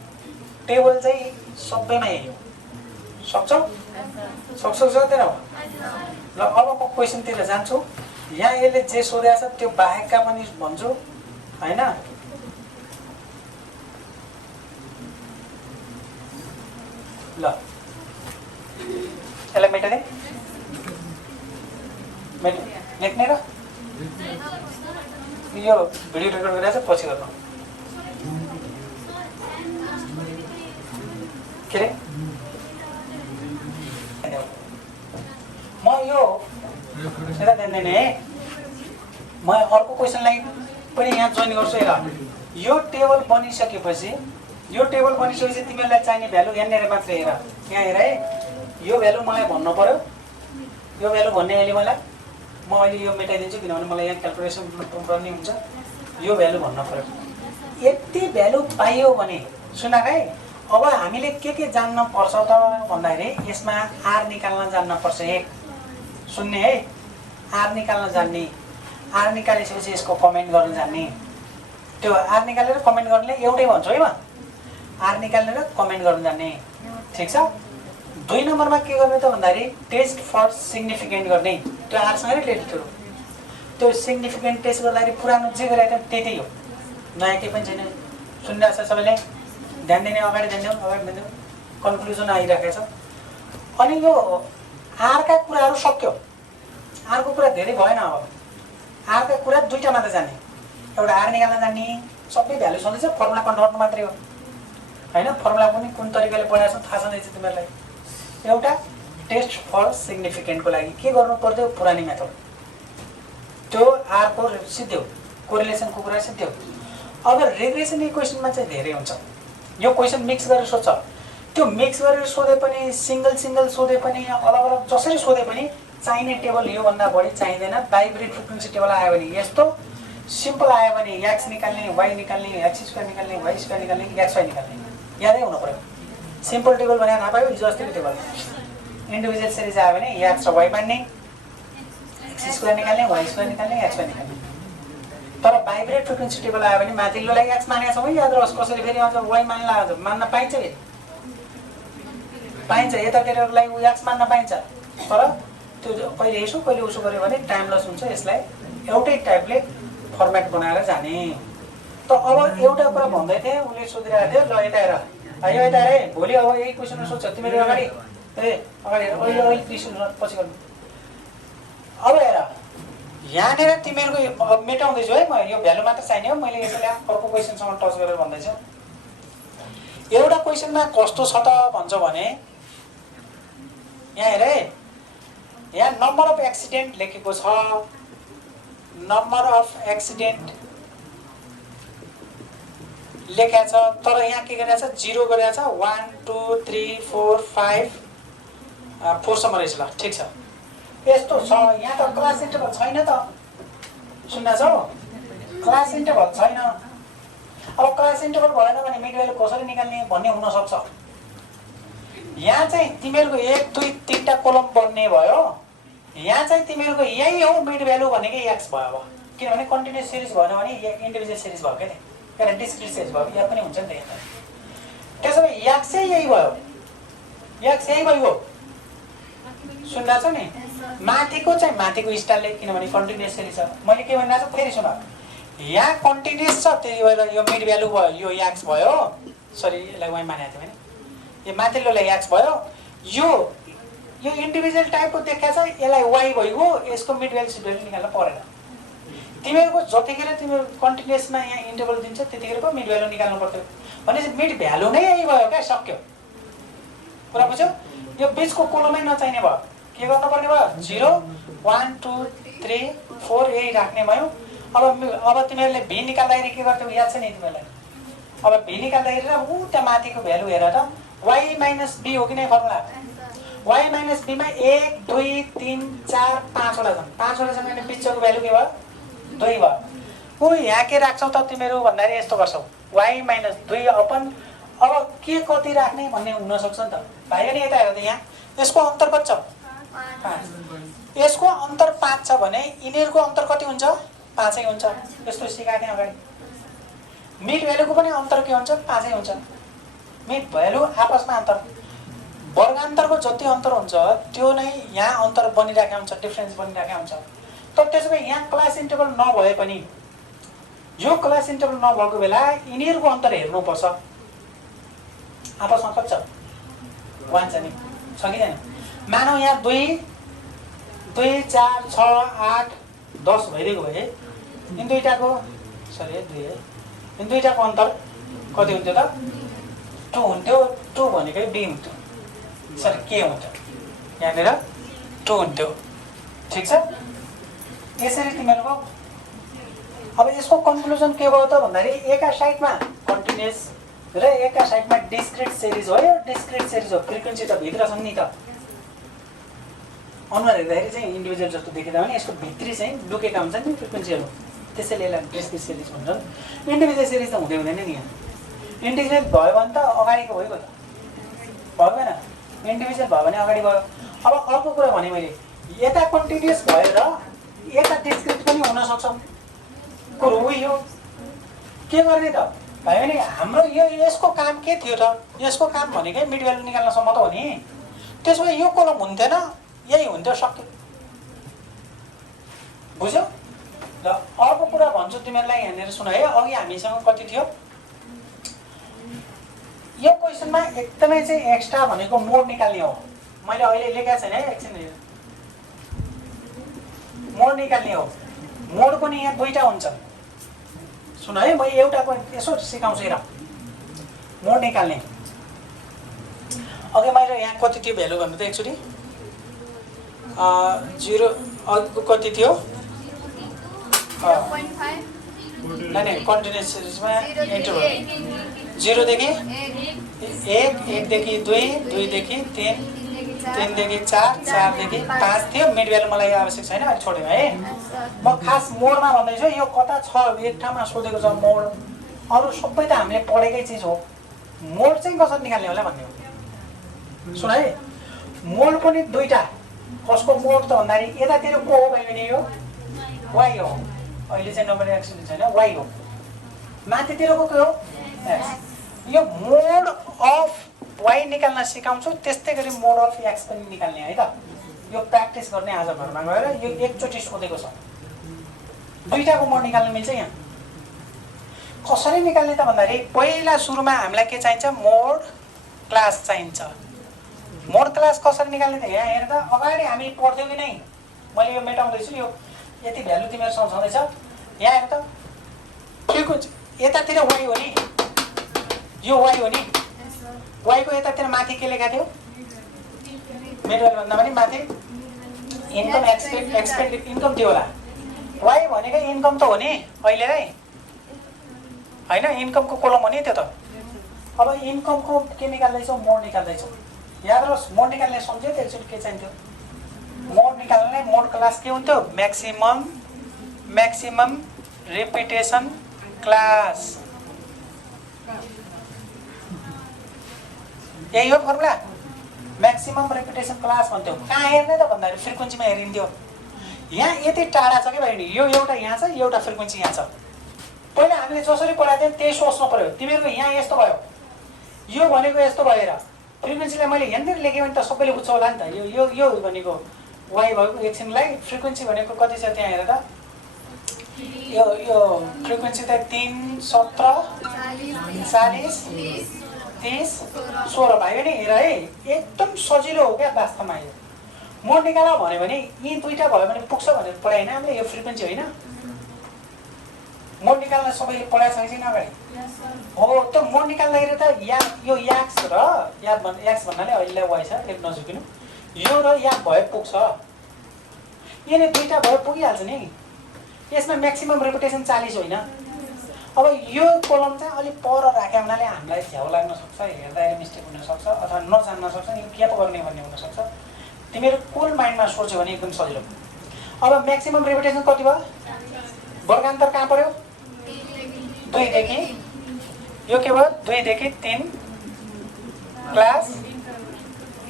टेबल चाहिँ सबैमा यही हो। सक्छौ सक्दैनौ? ल अब म क्वेसनतिर जान्छु। यहाँ यसले जे सोधेको छ त्यो बाहेकका पनि भन्छु हैन। ल यसलाई मेटाउने लेख्ने र यो भिडियो रेकर्ड गरेर चाहिँ पछि गर्नु। के रे म यो यता दिँदैन है। म अर्को क्वेसनलाई पनि यहाँ जोइन गर्छु। हेर यो टेबल बनिसकेपछि तिमीहरूलाई चाहिने भ्यालु यहाँनिर मात्रै हेर। यहाँ हेर है, यो भ्यालु मलाई भन्नु पर्यो। यो भ्यालु भन्ने अहिले मलाई म अहिले यो मेटाइदिन्छु किनभने मलाई यहाँ क्याल्कुलेसन गर्नुपर्ने हुन्छ। यो भ्यालु भन्नु पर्यो। यति भ्यालु पाइयो भने सुन है, अब हामीले के जान्न पर्छ त भन्दाखेरि यसमा आर निकाल्न जान्न पर्छ। 1 सुन्ने है, आर निकाल्न जान्ने, आर निकालिसकेपछि यसको कमेन्ट गर्न जान्ने, त्यो आर निकालेर कमेन्ट गर्नेले एउटै भन्छु है म, आर निकालेर कमेन्ट गर्न जान्ने। ठिक छ। 2 नम्बरमा के गर्ने त भन्दाखेरि टेस्ट फर सिग्निफिकेन्ट गर्ने, त्यो आरसँग रिलेटेड हो। त्यो सिग्निफिकेन्ट टेस्ट गर्दाखेरि पुरानो जे गरेको त्यही हो, नयाँ केही पनि छैन। सुनिरहेको छ सबैले? ध्यान दिने, अगाडि ध्यान दिउँ, अगाडि ध्यान दिउँ। कन्क्लुजन आइरहेको छ। अनि यो आरका कुराहरू सक्यो, आरको कुरा धेरै भएन। अब आरका कुरा 2टा मात्र जान्ने, एउटा आर निकाल्न जान्ने, सबै भ्यालु सधैँ फर्मुला कन्भर्ट मात्रै हो होइन। फर्मुला पनि कुन तरिकाले पढाएको छ थाहा छँदैछ तिमीहरूलाई। एउटा टेस्ट फर सिग्निफिकेन्टको लागि के गर्नु पर्थ्यो, पुरानी मेथड, त्यो आरको सिद्धो, कोरिलेसनको कुरा सिद्धो। अब रिग्रेसन इक्वेसनमा चाहिँ धेरै हुन्छ। यो क्वेसन मिक्स गरेर सोध्छ, त्यो मिक्स गरेर सोधे पनि, सिङ्गल सिङ्गल सोधे पनि, अलग अलग जसरी सोधे पनि चाहिने टेबल योभन्दा बढी चाहिँदैन। बाइब्रेड फ्रिक्वेन्सी टेबल आयो भने यस्तो, सिम्पल आयो भने एक्स निकाल्ने, वाइ निकाल्ने, एक्स स्क्वायर निकाल्ने, वाइ स्क्वायर निकाल्ने, एक्स वाइ निकाल्ने, यादै हुनु पऱ्यो। सिम्पल टेबल भनेर थाहा पायो, हिजो अस्तिको टेबल। इन्डिभिजुअल सिरिज आयो भने एक्स र वाइ मान्ने, एक्स स्क्वायर निकाल्ने, वाइ स्क्वायर निकाल्ने, एक्स वाइ निकाल्ने। तर बाइब्रेड फ्रिक्वेन्सी टेबल आयो भने माथिल्लोलाई एक्स मानेको छौँ, याद रहोस्। कसरी फेरि आउँछ वाइ मान्न पाइन्छ, फेरि पाइन्छ, यतातिरलाई एक्स मान्न पाइन्छ। तर त्यो कहिले यसो कहिले उसो गऱ्यो भने टाइम लस हुन्छ। यसलाई एउटै टाइपले फर्मेट बनाएर जाने। त अब एउटा कुरा भन्दै थिएँ, उसले सोधिरहेको थियो, ल यता हेर, यो यता हेर है, भोलि अब यही क्वेसन सोध्छ तिमीहरू अगाडि, अगाडि अहिले पछि गर्नु। अब हेर, यहाँनिर तिमीहरूको मेटाउँदैछु है म, यो भ्यालु मात्र चाहिने हो। मैले यसैले अर्को क्वेसनसँग टच गरेर भन्दैछु। एउटा क्वेसनमा कस्तो छ त भन्छ भने, यहाँ हेर है, यहाँ नम्बर अफ एक्सिडेन्ट लेखेको छ, नम्बर अफ एक्सिडेन्ट लेखेको छ, तर यहाँ के गरेको छ, 0 गरेको छ। 1 2 3 4 5 4 सम्म रहेछ। ल ठिक छ, यस्तो छ। यहाँ त क्लास इन्टरभल छैन त, सुन्दैछौ? क्लास इन्टरभल छैन। अब क्लास इन्टरभल भएन भने मिड भ्यालु कसरी निकाल्ने भन्ने हुनसक्छ। यहाँ चाहिँ तिमीहरूको 1 2 3टा कोलम बन्ने भयो, यहाँ चाहिँ तिमीहरूको यही हो मिड भ्यालु भनेकै एक्स भयो। अब किनभने कन्टिन्युस सिरिज भएन भने इन्डिभिजुअल सिरिज भयो क्या, कारण डिस्क्रिट सिरिज भयो, यहाँ पनि हुन्छ नि त। यहाँ त्यसो भए एक्स चाहिँ यही भयो, एक्स यही भयो। सुन्दैछौ नि? माथिको चाहिँ माथिको स्टाइलले, किनभने कन्टिन्युस सिरिज छ। मैले के भनिरहेको छु फेरि सुन, यहाँ कन्टिन्युस छ, त्यही भएर यो मिड भ्यालु भयो, यो एक्स भयो। सरी, यसलाई वाइ मानेको थियो भने यो माथिल्लोलाई एक्स भयो। यो इन्डिभिजुअल टाइपको देखाएको छ, यसलाई वाइ भइगयो। यसको मिड भ्यालु निकाल्न परेन। तिमीहरूको जतिखेर तिमीहरू कन्टिन्युसमा यहाँ इन्टरभल दिन्छ त्यतिखेरको मिड भ्यालु निकाल्नु पर्थ्यो। भनेपछि मिड भ्यालु नै यही भयो क्या, सक्यो। कुरा बुझ्यौ? यो बिचको कोलमै नचाहिने भयो, के गर्नुपर्ने भयो, 0 1 2 3 4 यही राख्ने भयो। अब तिमीहरूले भी निकाल्दाखेरि के गर्थ्यौ याद छ नि तिमीहरूलाई? अब भी निकाल्दाखेरि ऊ त्यहाँ माथिको भ्यालु हेर त, वाइ माइनस बी हो कि नै फर्मुला? वाइ माइनस बीमा 1 2 3 4 5 वटा छन्, 5 वटा छन् भने बिचको भ्यालु के भयो, 2 भयो। ऊ यहाँ के राख्छौ त तिमीहरू भन्दाखेरि यस्तो गर्छौ, वाइ माइनस 2 अपन। अब के कति राख्ने भन्ने हुनसक्छ नि त भाइ। नि यता हेर त, यहाँ यसको अन्तर कति छ, 5। यसको अन्तर 5 छ भने यिनीहरूको अन्तर कति हुन्छ, 5 हुन्छ। यस्तो सिकाएको थिएँ अगाडि। मिड भ्यालुको पनि अन्तर के हुन्छ, 5 हुन्छ। मिड भ्यालु आपसमा अन्तर, वर्गान्तरको जति अन्तर हुन्छ त्यो नै यहाँ अन्तर बनिरहेको हुन्छ, डिफरेन्स बनिरहेको हुन्छ। तर त्यसो भए यहाँ क्लास इन्टरभल नभए पनि, यो क्लास इन्टरभल नभएको बेला यिनीहरूको अन्तर हेर्नुपर्छ। आपसमा कति छ, 1 छ नि, छ कि छैन? मानौ यहाँ 2 2 4 6 8 10 भइदिएको भए यिन दुईटाको, सरी 2 है, यिन दुईटाको अन्तर कति हुन्थ्यो त, 2 हुन्थ्यो। 2 भनेकै बी हुन्थ्यो, सरी के हुन्थ्यो, यहाँनिर 2 हुन्थ्यो। ठिक छ? यसरी तिमीहरूको अब यसको कन्क्लुजन के भयो त भन्दाखेरि, एका साइडमा कन्टिन्युस र एका साइडमा डिस्क्रिट सिरिज हो। यो डिस्क्रिट सिरिज हो, फ्रिक्वेन्सी त भित्र छन् नि त। अनुहार हेर्दाखेरि चाहिँ इन्डिभिजुअल जस्तो देखिँदा पनि यसको भित्री चाहिँ लुकेका हुन्छन् नि फ्रिक्वेन्सीहरू, त्यसैले यसलाई डिस्क्रिट सिरिज भन्छन्। इन्डिभिजुअल सिरिज त हुँदैन नि यहाँ। इन्डिभिजुअल भयो भने त अगाडिको भइगयो त, भयो भएन? इन्डिभिजुअल भयो भने अगाडि भयो। अब अर्को कुरा भने मैले, यता कन्टिन्युअस भएर यता डिस्क्रिट पनि हुनसक्छ कुरो हो यो। के गर्ने त भाइ भने हाम्रो यसको काम के थियो त? यसको काम भनेकै मिड भ्यालु निकाल्नसम्म त हो नि। त्यसो भए यो कलम हुन्थेन, यही हुन्थ्यो, सक्यो। बुझ्यौ? र अर्को कुरा भन्छु तिमीहरूलाई, यहाँनिर सुन है। अघि हामीसँग कति थियो? यो क्वेसनमा एकदमै चाहिँ एक्स्ट्रा भनेको मोड निकाल्ने हो। मैले अहिले लेखेको छैन है, एकछिन हेर। मोड निकाल्ने हो। मोड पनि यहाँ दुईटा हुन्छ। सुन है, म एउटाको यसो सिकाउँछु हेर। मोड निकाल्ने अघि मैले यहाँ कति थियो भ्यालु भन्नु त एकचोटि? 0 अघिको कति थियो? 0.5 नहीं कन्टिन्युअस सिरिजमा इन्टरभल 0 देखि 1, 1 देखि 2, 2 देखि 3, 3 देखि 4, 4 देखि 5 थियो। मिड भ्यालु मलाई आवश्यक छैन, अहिले छोड्यौँ है। म खास मोडमा भन्दैछु, यो कता छ एक ठाउँमा सोधेको छ मोड। अरू सबै त हामीले पढेकै चिज हो। मोड चाहिँ कसरी निकाल्ने होला भन्ने हो। सुन है, मोड पनि दुईटा। कसको मोड त भन्दाखेरि यतातिर को हो भने यो वाइ हो। अहिले चाहिँ नम्बर एक्सिडेन्ट छैन, वाइ हो। माथितिरको के हो? एक्स। यो मोड अफ वाइ निकाल्न सिकाउँछु, त्यस्तै गरी मोड अफ एक्स पनि निकाल्ने है त। यो प्र्याक्टिस गर्ने आज घरमा गएर। यो एकचोटि सोधेको छ। दुईटाको मोड निकाल्न मिल्छ यहाँ। कसरी निकाल्ने त भन्दाखेरि पहिला सुरुमा हामीलाई के चाहिन्छ? मोड क्लास चाहिन्छ। मोड क्लास कसरी निकाल्ने त यहाँ हेर त। अगाडि हामी पढ्थ्यौँ कि नै? मैले यो मेटाउँदैछु। यो यति भ्यालु तिमीहरूसँग छँदैछ। यहाँ हेर त, फ्रिक्वेन्सी यतातिर वाइ हो नि, यो वाइ हो नि। वाइको यतातिर माथि के लेखा थियो? मिड भ्यालु भन्दा पनि माथि इन्कम एक्सपेन्डेड इन्कम थियो होला। वाइ भनेको इन्कम त हो नि अहिलेलाई, होइन? इन्कमको कोलम हो नि त्यो त। अब इन्कमको के निकाल्दैछौ? मोड निकाल्दैछौ। याद रहोस्, मोड निकाल्ने सम्झ्यौ त एकचोटि के चाहिन्थ्यो? मोड निकाल्ने मोड क्लास के हुन्थ्यो? Maximum repetition class. यही हो फर्मुला। म्याक्सिमम रिपिटेसन क्लास भन्थ्यो। कहाँ हेर्ने त भन्दाखेरि फ्रिक्वेन्सीमा हेरिन्थ्यो। यहाँ यति टाढा छ कि भाइ, यो एउटा यहाँ छ, एउटा फ्रिक्वेन्सी यहाँ छ। पहिला हामीले जसरी पढाएको थियौँ त्यही सोच्नु पर्यो। तिमीहरूको यहाँ यस्तो भयो, यो भनेको यस्तो भएर फ्रिक्वेन्सीलाई मैले यहाँनिर लेखेँ भने त सबैले बुझ्छ होला नि त। यो भनेको वाइ भएको एकछिनलाई। फ्रिक्वेन्सी भनेको कति छ त्यहाँ हेर त। यो फ्रिक्वेन्सी त 3, 17, 40, 30, 16 भाइ पनि हेर है। एकदम सजिलो हो क्या वास्तवमा। यो मोड निकाल भन्यो भने यी दुईटा भयो भने पुग्छ भनेर पढाएन हामीले। यो फ्रिक्वेन्सी होइन। मोड निकाल्न सबैले पढाएको छ कि अगाडि? हो। त्यो मोड निकाल्दाखेरि त यो याक्स र याक्स भन्नाले अहिलेलाई वाइ छ, एक नझुकिनु। यो र याक भए पुग्छ। यिनी दुईटा भए पुगिहाल्छ नि। यसमा म्याक्सिमम रिपिटेसन 40 होइन। अब यो कोलम चाहिँ अलिक पर राख्यो हुनाले हामीलाई झ्याउ लाग्न सक्छ, हेर्दाखेरि मिस्टेक हुनसक्छ, अथवा नजान्न सक्छ नि के पो गर्ने भन्ने हुनसक्छ। तिमीहरू कुल माइन्डमा सोच्यो भने एकदम सजिलो। अब म्याक्सिमम रिपिटेसन कति भयो? वर्गान्तर कहाँ पर्यो? 2 देखि यो के भयो? 2 देखि 3 क्लास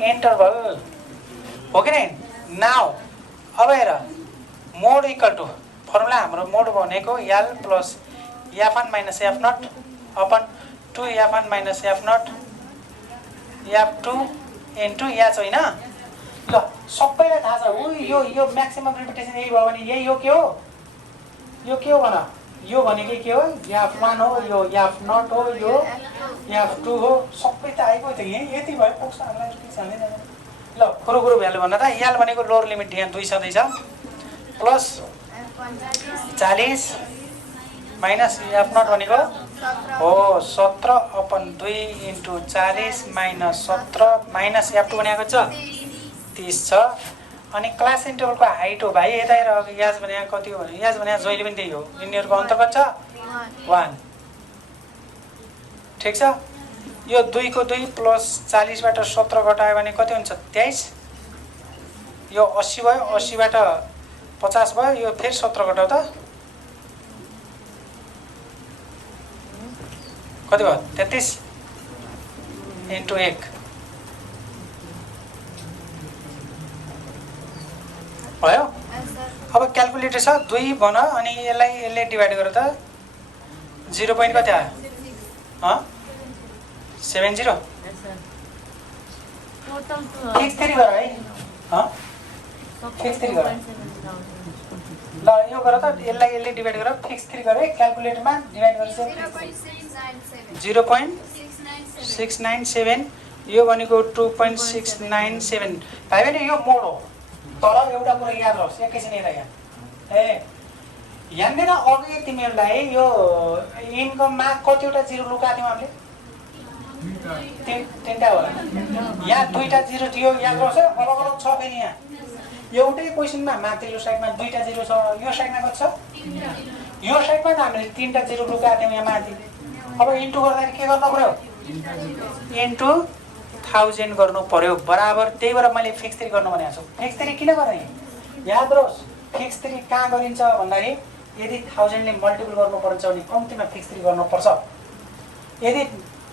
इन्टरभल हो कि नै? नाउ अब हेर, मोड इक्वल टु फर्मुला हाम्रो मोड भनेको L plus F1 minus F0 upon 2 F1 minus F0 F2 into H होइन? ल सबैलाई थाहा छ। यो म्याक्सिमम रिपिटेसन यही भयो भने यही हो। के हो यो? के हो भन? यो भनेकै के हो? F1 हो, यो F0 हो, यो F2 हो। सबै त आइगयो त यही। यति भयो, पुग्छ हामीलाई, केही छैन नि। ल कुरो भ्यालु भन्न त एल भनेको लोअर लिमिट यहाँ 2 छँदैछ, प्लस 40 माइनस F0 भनेको हो 17 upon 2 into 40 minus 17 minus F2 भनेको छ 30 छ। अनि क्लास इन्टरभलको हाइट हो भाइ। यता हेर, अघि याज भने कति हो भने याज भने जहिले पनि त्यही हो। यिनीहरूको अन्तर कति छ? 1। ठिक छ। यो 2 को 2 प्लस 40 बाट 17 घटायो भने कति हुन्छ? 23। यो 80 भयो, 80 बाट 50 भयो, यो फेरि 17 घटाउ त कति भयो? 33 इन्टु 1 भयो अब क्यालकुलेटर छ 2 भन अनि यसले डिभाइड गरेर त 0 पोइन्ट कति आयो 70 Yes, sir. Total फिक्स 3 गर है फिक्स 3 गर ल यो गर त यसले डिभाइड गरेर फिक्स 3 गरे क्यालकुलेटरमा डिभाइड गरेर 0.697 यो भनेको 2.697 भाइ बहिनी यो मोड हो तर एउटा कुरा याद रहोस् एकैछिन यता यहाँ यहाँनिर अघि तिमीहरूलाई यो इन्कममा कतिवटा जिरो लुकाएको थियौँ हामीले तिनवटा होला यहाँ 2टा जिरो थियो याद रहोस् है अलग अलग छ फेरि यहाँ एउटै क्वेसनमा माथिल्लो साइडमा 2टा जिरो छ यो साइडमा कति छ यो साइडमा त हामीले 3टा जिरो लुकाएको थियौँ यहाँ माथि अब इन्टु गर्दाखेरि के गर्नु पर्यो इन्टु 1000 गर्नु पर्यो बराबर त्यही भएर मैले फिक्स 3 गर्नु भनेको छु फिक्स 3 किन गर्ने याद रहोस् फिक्स 3 कहाँ गरिन्छ भन्दाखेरि यदि 1000 ले मल्टिपल गर्नुपर्छ भने कम्तीमा फिक्स 3 गर्नुपर्छ यदि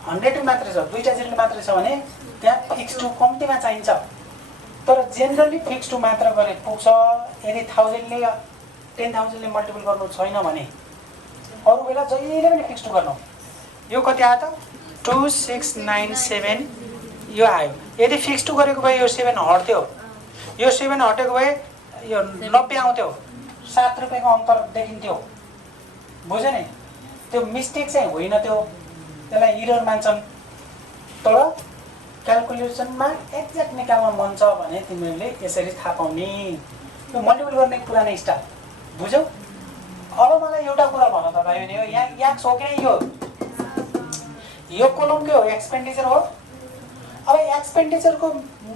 100 मात्रै छ 2टा जिरो मात्रै छ भने त्यहाँ फिक्स 2 कम्तीमा चाहिन्छ तर जेनरली फिक्स 2 मात्र गरे पुग्छ यदि 1000 ले 10000 ले मल्टिपल गर्नु छैन भने अरु बेला जहिले पनि फिक्स 2 गर्नु यो कति आयो त 2697 यो आयो यदि फिक्स 2 गरेको भए यो 7 हट्थ्यो यो 7 हटेको भए यो 90 आउँथ्यो 7 रुपैयाँको अन्तर देखिन्थ्यो बुझ्यो नि त्यो मिस्टेक चाहिँ होइन त्यो त्यसलाई इरर मान्छन् तर क्यालकुलेसनमा एक्ज्याक्ट निकाल्न मन छ भने तिमीहरूले यसरी थाहा पाउने यो मल्टिपल गर्ने पुरानो स्टाइल बुझ्यौ अब मलाई एउटा कुरा भन त भाइ बहिनी यहाँ याक्स हो कि यो कोलम के हो एक्सपेन्डिचर हो अब एक्सपेन्डिचरको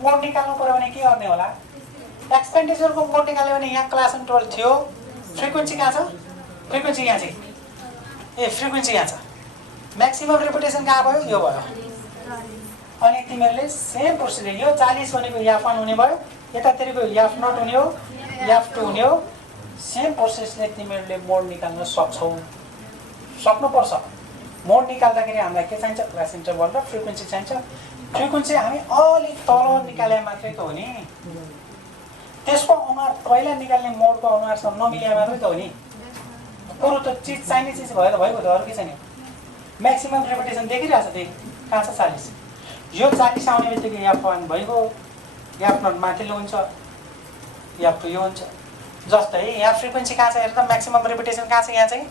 मोड निकाल्नु पर्यो भने के गर्ने होला एक्सपेन्डिचरको मोड निकाल्यो भने यहाँ क्लास कन्ट्रोल थियो फ्रिक्वेन्सी कहाँ छ फ्रिक्वेन्सी यहाँ चाहिँ फ्रिक्वेन्सी यहाँ छ म्याक्सिमम रेपुटेसन कहाँ भयो यो भयो अनि तिमीहरूले सेम प्रोसिजर यो 40 भनेको याफ1 हुने भयो यतातिरको याफ0 हुने हो याफ2 हुने हो सेम प्रोसेसले तिमीहरूले मोड निकाल्न सक्नुपर्छ मोड निकाल्दाखेरि हामीलाई के चाहिन्छ क्लास इन्टरभल र फ्रिक्वेन्सी चाहिन्छ फ्रिक्वेन्सी हामी अलिक तल निकाले मात्रै त हो नि त्यसको अनुहार पहिला निकाल्ने मोडको अनुहारसँग नमिले मात्रै त हो नि कुरो त चिज चाहिने चिज भयो त भइगयो त अरू के छैन म्याक्सिमम रेपुटेसन देखिरहेछ त्यही कहाँ छ 40 यो 40 आउने बित्तिकै याफ1 भइगयो याफ0 माथिल्लो हुन्छ याफ2 यो हुन्छ जस्तै यहाँ फ्रिक्वेन्सी कहाँ छ हेर त म्याक्सिमम रेपुटेसन कहाँ छ यहाँ चाहिँ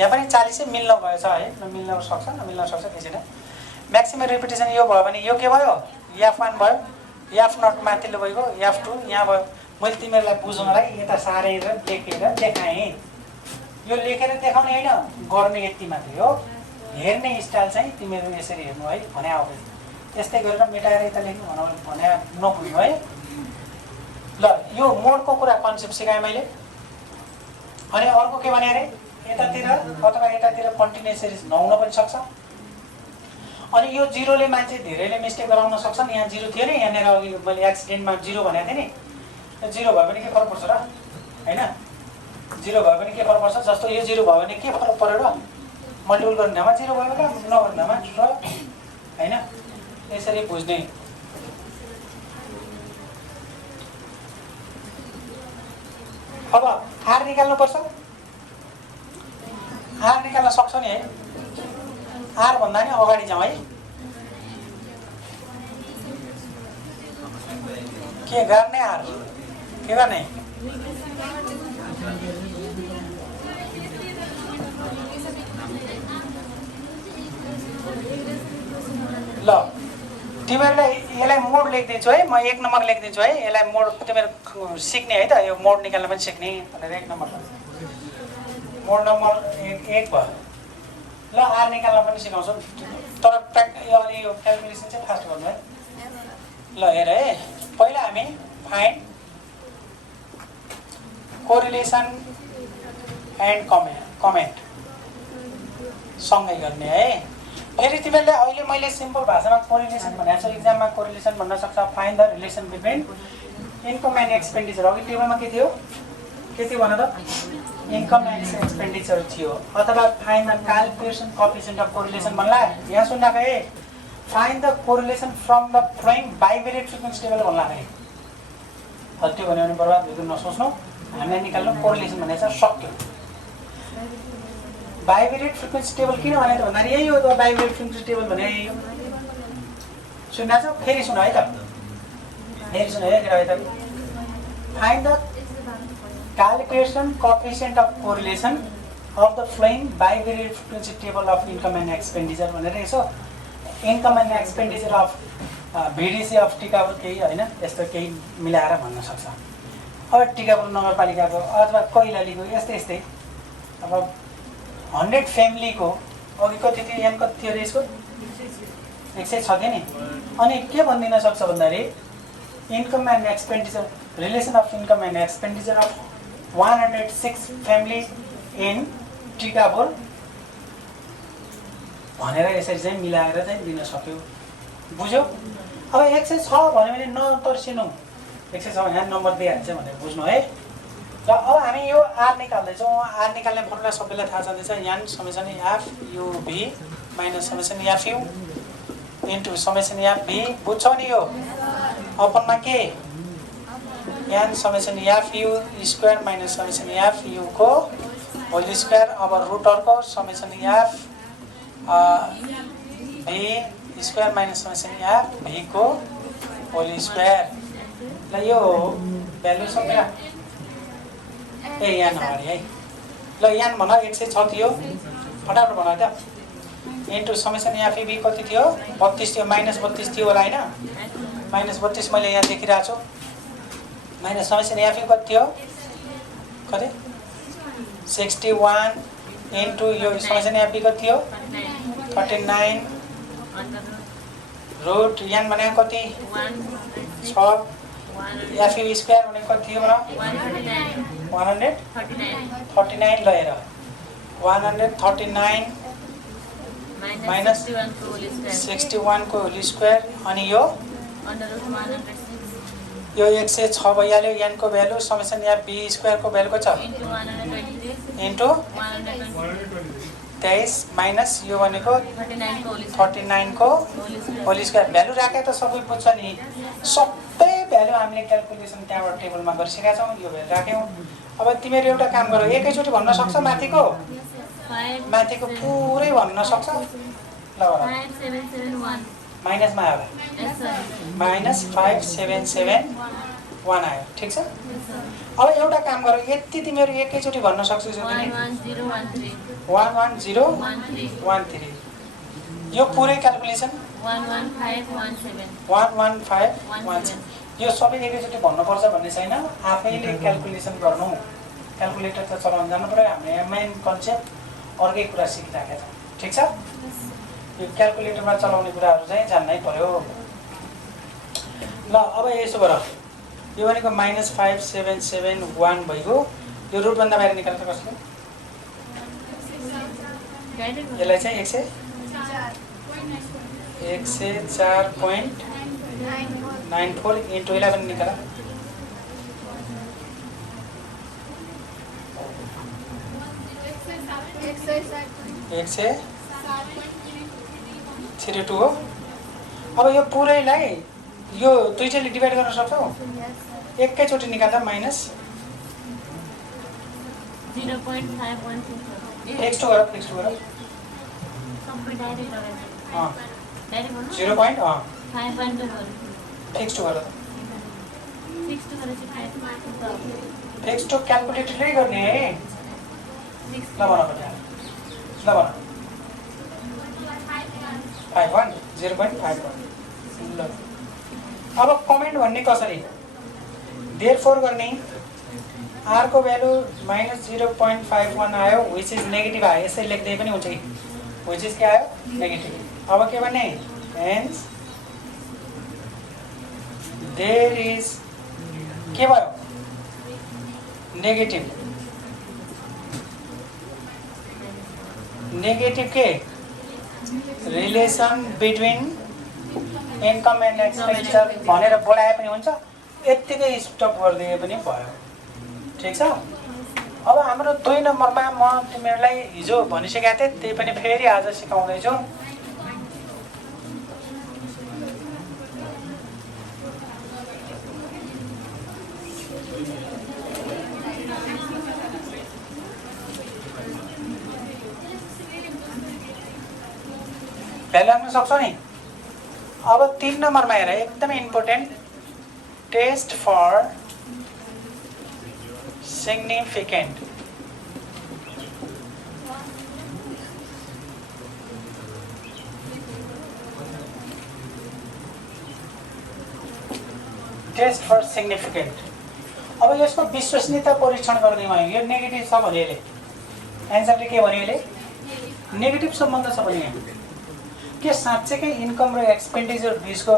यहाँ पनि 40 मिल्न गएछ है नमिल्न सक्छ नमिल्न सक्छ के छैन म्याक्सिमम रेपुटेसन यो भयो भने यो के भयो याफ1 भयो याफ0 माथिल्लो भइगयो याफ2 यहाँ भयो मैले तिमीहरूलाई बुझ्नलाई यता सारेर लेखेर देखाएँ यो लेखेर देखाउने होइन गर्ने यति मात्रै हो हेर्ने स्टाइल चाहिँ तिमीहरू यसरी हेर्नु है भने आउँदै त्यस्तै गरेर मेटाएर यता लेख्नु भने नबुझ्नु है ल यो मोडको कुरा कन्सेप्ट सिकाएँ मैले अनि अर्को के भने अरे यतातिर अथवा यतातिर कन्टिन्युस सिरिज नहुन पनि सक्छ अनि यो जिरोले मान्छे धेरैले मिस्टेक गराउन सक्छन् यहाँ जिरो थियो नि यहाँनिर अघि मैले एक्सिडेन्टमा जिरो भनेको थिएँ नि जिरो भयो भने के फरक पर्छ र होइन जिरो भयो भने के फरक पर्छ जस्तो यो जिरो भयो भने के फरक पर्यो र मल्टिपल गर्ने ठाउँमा जिरो भयो र नगर्ने ठाउँमा र होइन यसरी बुझ्ने अब आर निकाल्नुपर्छ आर निकाल्न सक्छ नि है आर भन्दा नि अगाडि जाउँ है के गर्ने आर के गर्ने ल तिमीहरूलाई यसलाई मोड लेखिदिन्छु है म 1 नम्बर लेखिदिन्छु है यसलाई मोड तिमीहरू सिक्ने है त यो मोड निकाल्न पनि सिक्ने भनेर 1 नम्बर मोड नम्बर 1 भयो ल आर निकाल्न पनि सिकाउँछु तर यो क्यालकुलेसन चाहिँ फास्ट गर्नु है ल हेर है पहिला हामी फाइन्ड कोरिलेसन एन्ड कमेन्ट सँगै गर्ने है फेरि तिमीहरूले अहिले मैले सिम्पल भाषामा कोरिलेसन भनेको छु इक्जाममा कोरिलेसन भन्न सक्छ find the relation between income and expenditure अघि टेबलमा के थियो भन त इन्कम एन्ड एक्सपेन्डिचर थियो अथवा find the calculation coefficient of correlation भन्ला यहाँ सुन्नको है find the correlation from the following bivariate frequency table भन्ला है त्यो भन्यो भने बर्बाद भएको नसोच्नु हामीलाई निकाल्नु कोरिलेसन भनेको छ सक्यो बाइभेरिएट फ्रिक्वेन्सी टेबल किन भने त भन्दाखेरि यही हो त बाइभेरिएट फ्रिक्वेन्सी टेबल भने यही हो सुन्दा छ फेरि सुन है त फेरि सुन है त find the calculation coefficient of correlation of the flowing bivariate frequency table of income and expenditure भनेर यसो income and expenditure of VDC of Tikapur केही हैन यस्तो केही मिलाएर भन्न सक्छ अब टिकापुर नगरपालिकाको अथवा कैलालीको यस्तै यस्तै अब 100 फ्यामिलीको अघि कति थियो यहाँ कति थियो यसको 106 थियो नि अनि के भनिदिन सक्छ भन्दाखेरि income and expenditure relation of income and expenditure of 106 family in Tikapur भनेर यसरी चाहिँ मिलाएर चाहिँ दिन सक्यो बुझ्यौ अब 106 भन्यो भने नतर्सिनु 106 यहाँ नम्बर दिइहाल्छ भनेर बुझ्नु है र अब हामी यो आर निकाल्दैछौँ आर निकाल्ने फर्मुला सबैलाई थाहा छँदैछ n summation F u v minus summation F u into summation F v बुझ्छौ नि यो अपनमा के n summation F u square minus summation F u को होल स्क्वायर अब रुटरको summation F v square minus summation F v को होल स्क्वायर ल यो भ्यालु सकेर ए यान अगाडि है ल यान भन 106 थियो फटाफट भन त इन्टु समेसन एफ भी कति थियो 32 थियो माइनस 32 थियो होला हैन माइनस 32 मैले यहाँ देखिरहेको छु माइनस समेसन एफ कति थियो कति 61 इन्टु यो समेसन एफ कति थियो 39 रुट यान भने कति 6 एफ स्क्वायर भने कति थियो र 139 ल हेर 139 माइनस 61 को होल स्क्वायर अनि यो 106 भइहाल्यो यान को value summation F B square को भ्यालु कति छ इन्टु 23 माइनस यो भनेको 39 को होल स्क्वायर भ्यालु राखे त सबै बुझ्छ नि सबै भ्यालु हामीले क्याल्कुलेसन त्यहाँबाट टेबलमा गरिसकेका छौँ यो भ्यालु राख्यौँ अब तिमीहरू एउटा काम गर एकैचोटि भन्न सक्छ माथिको पुरै भन्न सक्छ ल माइनसमा आयो माइनस 5771 आयो ठिक छ अब एउटा काम गर यति तिमीहरू एकैचोटि भन्न सक्छौ 11013 यो पुरै क्याल्कुलेसन 11517 यो सबै एकैचोटि भन्नुपर्छ भन्ने छैन आफैले क्याल्कुलेसन गर्नु क्याल्कुलेटर त चलाउन जान्नु पर्यो हामीले मेन कन्सेप्ट अर्कै कुरा सिकिराखेका छौँ ठिक छ यो क्याल्कुलेटरमा चलाउने कुराहरू चाहिँ जान्नै पर्यो ल अब यसो गर यो भनेको माइनस 5771 भइगयो यो रुटभन्दा बाहिर निकाल्छ कसले यसलाई चाहिँ 104.94 इन्टु 11 निकाल एक 32 हो अब यो पुरैलाई यो दुईटैले डिभाइड गर्न सक्छौ एकैचोटि निकाल्दा माइनस 0.516 x2 गर सबै डाइरेक्ट गरेर 0.5 x2 गर x2 क्याल्कुलेटरले गर्ने है ल भन ल भन 51 0.51 ल अब कमेन्ट भन्ने कसरी देयरफोर गर्ने r को भ्यालु माइनस 0.51 आयो व्हिच इज नेगेटिभ आयो यसै लेख्दै पनि हुन्छ कि व्हिच इज के आयो नेगेटिभ अब के भन्ने हेन्स देयर इज के भयो नेगेटिभ के relation between income and expenditure भनेर बोलाए पनि हुन्छ यत्तिकै स्टप गरिदिए पनि भयो ठिक छ अब हाम्रो 2 नम्बरमा म तिमीहरूलाई हिजो भनिसकेको थिएँ त्यही पनि फेरि आज सिकाउँदैछु भ्यालु राख्न सक्छौ नि। अब 3 नम्बरमा हेर एकदमै important, test for significant. Test for significant. अब यसको विश्वसनीयता परीक्षण गर्ने भयो, यो नेगेटिभ छ भने यसले एन्सरले के भन्यो, यसले नेगेटिभ सम्बन्ध छ भने के साँच्चैकै इन्कम र एक्सपेन्डिचर बिचको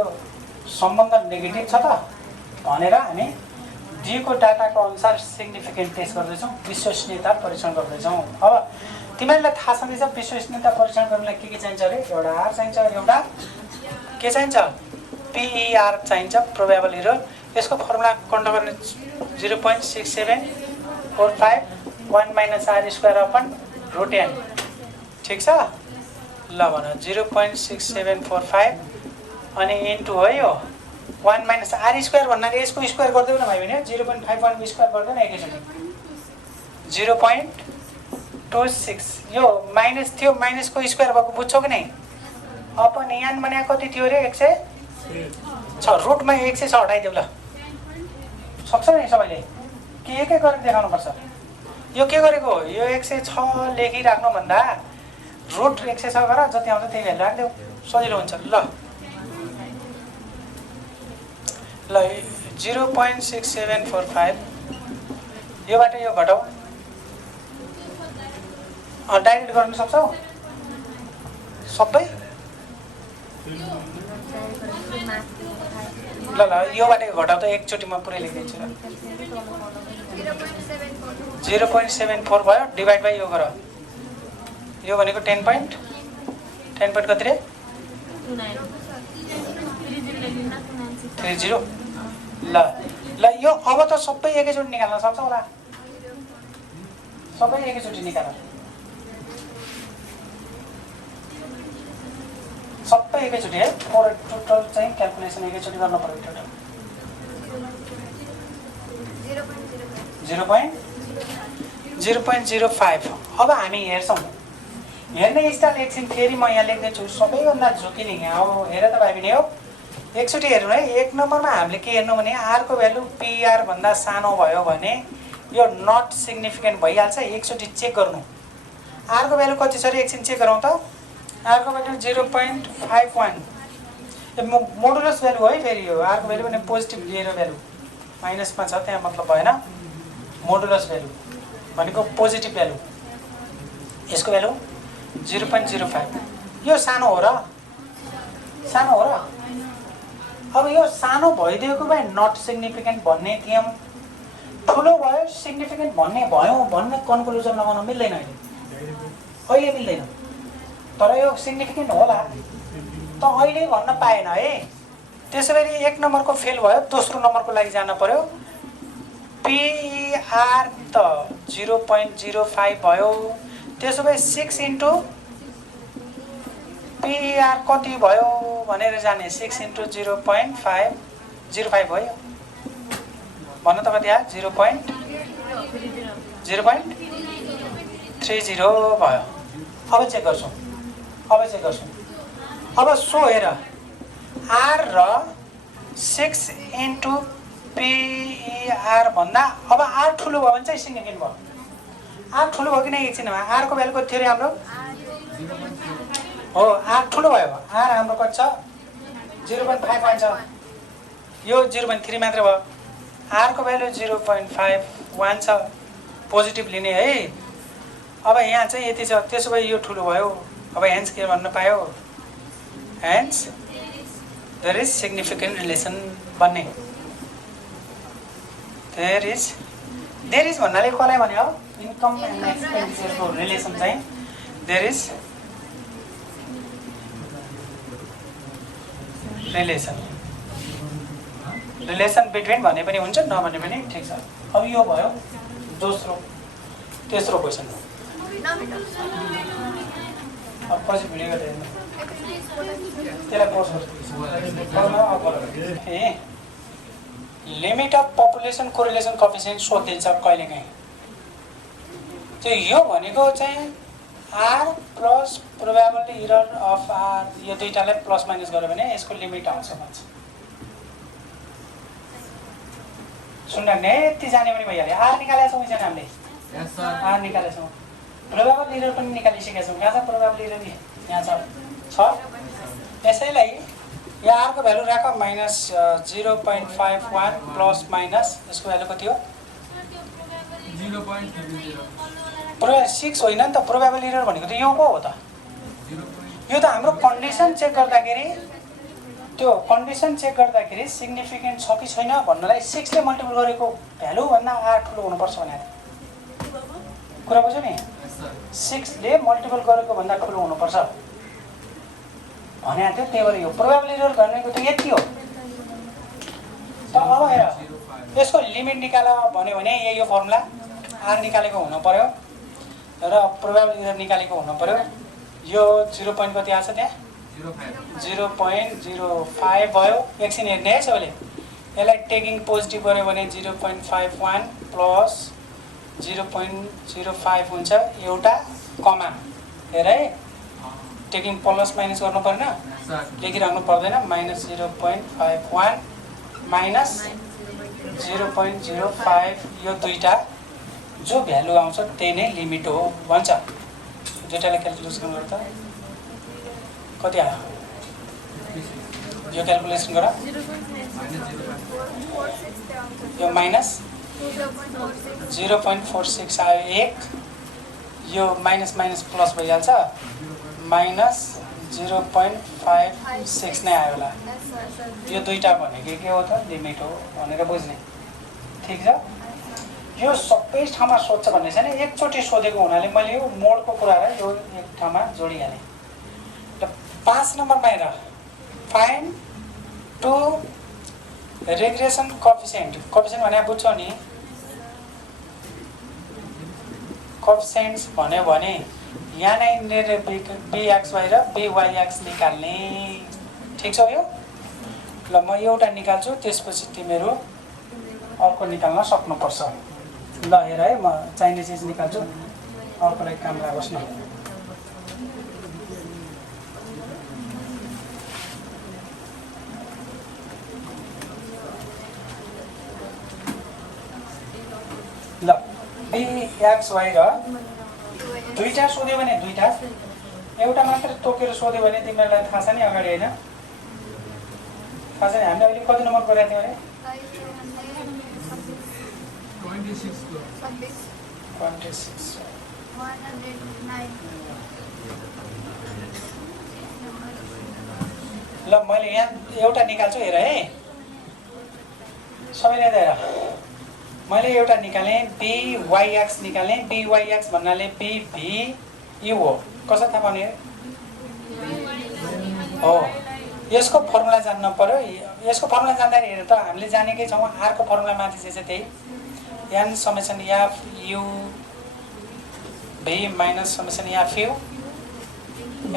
सम्बन्ध नेगेटिभ छ त भनेर हामी दिएको डाटाको अनुसार सिग्निफिकेन्ट टेस्ट गर्दैछौँ, विश्वसनीयता परीक्षण गर्दैछौँ। अब तिमीहरूलाई थाहा छँदैछ विश्वसनीयता परीक्षण गर्नलाई के चाहिन्छ अरे, एउटा आर चाहिन्छ, एउटा के चाहिन्छ, पिइआर चाहिन्छ, प्रोबेबल एरर। यसको फर्मुला कन्ट गर्ने 0.6745 1 - r²/√n। ठिक छ, ल भन 0.6745 अनि इन्टु हो यो 1 - r² भन्नाले यसको स्क्वायर गरिदेऊ न भाइ भने 0.51 स्क्वायर गर्दैन एकैचोटि 0.26। यो माइनस थियो, माइनसको स्क्वायर भएको बुझ्छौ कि नै। अपन यहाँ भनेको कति थियो अरे 106, रुटमा 106 हटाइदेऊ ल, सक्छ नि सबैले। के एक एक गरेर देखाउनुपर्छ। यो के गरेको, यो 106 लेखिराख्नु भन्दा रुट 106 गर, जति आउँछ त्यही भ्यालु राखिदेऊ, सजिलो हुन्छ। ल 0.6745 योबाट यो घटाऊ, डाइरेक्ट गर्न सक्छौ सबै। ल योबाट घटाउ त एकचोटि म पुरै लेखिदिन्छु ल। 0.74 भयो, डिभाइड बाई यो गर, यो भनेको 10 पोइन्ट कति रे 30। ल यो अब त सबै एकैचोटि निकाल्न सक्छौ होला, सबै एकैचोटि निकाल, सबै एकैचोटि है। टोटल चाहिँ क्याल्कुलेसन एकैचोटि गर्न पर्यो। टोटल 0.05। अब हामी हेर्छौँ, हेर्ने स्टाइल एकछिन फेरि म यहाँ लेख्दैछु, सबैभन्दा झुकिने अब हेर त भाइ बहिनी हो, एकचोटि हेर्नु है। 1 नम्बरमा हामीले के हेर्नु भने आरको भ्यालु पिआर भन्दा सानो भयो भने यो नट सिग्निफिकेन्ट भइहाल्छ, एकचोटि चेक गर्नु। आरको भ्यालु कति छ अरे एकछिन चेक गरौँ त। आरको भ्यालु 0.51, मोडुलस भ्यालु है फेरि यो आरको भ्यालु भने पोजिटिभ लिएर भ्यालु माइनसमा छ, त्यहाँ मतलब भएन। मोडुलस भ्यालु भनेको पोजिटिभ भ्यालु, यसको भ्यालु 0.05। यो सानो हो र, सानो हो र। अब यो सानो भइदिएको भए नट सिग्निफिकेन्ट भन्ने थियौँ, ठुलो भयो सिग्निफिकेन्ट भन्ने भयो भन्ने कन्क्लुजन लगाउन मिल्दैन अहिले मिल्दैन। तर यो सिग्निफिकेन्ट होला त अहिले भन्न पाएन है। त्यसैगरी 1 नम्बरको फेल भयो, दोस्रो नम्बरको लागि जान पर्यो। पिआर त 0.05 भयो, त्यसो भए 6 इन्टु पिआर कति भयो भनेर जाने, 6 इन्टु 0.505 भयो भन्न त कति आयो, 0.30 भयो। अब चेक गर्छौँ, अब सो हेर, आर र 6 इन्टु पिआर भन्दा अब आर ठुलो भयो भने चाहिँ सिग्निफिकेन्ट भयो। आर ठुलो भयो कि नै एकछिनमा, आरको भ्यालु कति थियो अरे हाम्रो हो, आर ठुलो भयो। आर हाम्रो कति छ 0.51 छ, यो 0.3 मात्र भयो। आरको भ्यालु 0.51 छ, पोजिटिभ लिने है। अब यहाँ चाहिँ यति छ, त्यसो भए यो ठुलो भयो। अब हेन्स के भन्न पायो, hence there is significant relation भन्ने। देयर इज भन्नाले कसलाई भन्यो, इन्कम एन्ड एक्सपेन्डिचरको रिलेसन चाहिँ देयर इज रिलेसन बिट्विन भने पनि हुन्छ, नभने पनि ठिक छ। अब यो भयो तेस्रो क्वेसन। अब पछि भिडियो गरेर हेर्नु, त्यसलाई पज गर्नु। A limit of population correlation coefficient सोधिन्छ कहिलेकाहीँ। त्यो यो भनेको चाहिँ r plus probable error of r, यो दुईटालाई प्लस माइनस गर्यो भने यसको लिमिट आउँछ भन्छ। सुन्न ने यति जाने पनि भइहाल्यो। आर निकालेका छौँ हिजो हामीले, आर निकालेका छौँ। प्रोबेबल इरर पनि निकालिसकेका छौँ। कहाँ छ प्रोबेबल इरर? यहाँ छ। यसैलाई यहाँ आरको भ्यालु राख माइनस 0.51 प्लस माइनस यसको भ्यालु कति हो? 6 होइन नि त। प्रोबेबल इरर भनेको त यो पो हो त। यो त हाम्रो कन्डिसन चेक गर्दाखेरि, त्यो कन्डिसन चेक गर्दाखेरि सिग्निफिकेन्ट छ कि छैन भन्नलाई 6 ले मल्टिपल गरेको भ्यालु भन्दा आर ठुलो हुनुपर्छ भनेर कुरा बुझ्यो नि। 6 ले मल्टिपल गरेको भन्दा ठुलो हुनुपर्छ भने थियो। त्यही भएर यो प्रोबेबल इरर भनेको त यति हो। त अब हेर, यसको लिमिट निकाल भन्यो भने यो फर्मुला आर निकालेको हुनु पर्यो र प्रोबेबल इरर निकालेको हुनु पर्यो। यो 0 पॉइन्ट कति आछ त्यहाँ? 0.05 भयो। एकछिन हेर्ने है सबैले। यसलाई टेकिङ पोजिटिभ गर्यो भने 0.51 प्लस 0.05 हुन्छ एउटा कमा। हेर है, टेकिङ प्लस माइनस गर्नु पर्दैन, लेखिराख्नु पर्दैन। माइनस 0.51 माइनस 0.05, यो दुईटा जो भ्यालु आउँछ त्यही नै लिमिट हो भन्छ। दुईटाले क्यालकुलेसन गर त कति आयो? यो क्यालकुलेसन गर। यो माइनस 0.46 आयो एक, यो माइनस माइनस प्लस भइहाल्छ। माइनस 0.56 नै आयो होला। यो दुईटा भनेको के हो त? लिमिट हो भनेर बुझ्ने। ठिक छ। यो सबै ठाउँमा सोध्छ भन्ने छैन, एकचोटि सोधेको हुनाले मैले यो मोडको कुरालाई यो एक ठाउँमा जोडिहालेँ। र 5 नम्बरमा हेर, find to regression coefficient. Coefficient भने बुझ्छौ नि, कोएफिसिएन्ट्स भन्यो भने यहाँ नै bxy र byx निकाल्ने। ठिक छ यो? ल म एउटा निकाल्छु, त्यसपछि तिमीहरू अर्को निकाल्न सक्नुपर्छ। ल हेर है, म चाहिने चिज निकाल्छु, अर्कोलाई काम लागोस् न। ल bxy र दुईटा सोध्यो भने दुईटा, एउटा मात्र तोकेर सोध्यो भने तिमीहरूलाई थाहा छ नि अगाडि होइन? थाहा छ नि हामीले अहिले कति नम्बर गरेका थियौँ अरे? 26 ल मैले यहाँ एउटा निकाल्छु। हेर है सबैले, हेर मैले एउटा निकालेँ, byx निकालेँ। byx भन्नाले bvu हो। कसरी थाहा पाउने हो? यसको फर्मुला जान्नु पर्यो। यसको फर्मुला जान्दाखेरि हेर त हामीले जानेकै छौँ। आरको फर्मुला माथि चाहिँ त्यही n summation f u v minus summation f u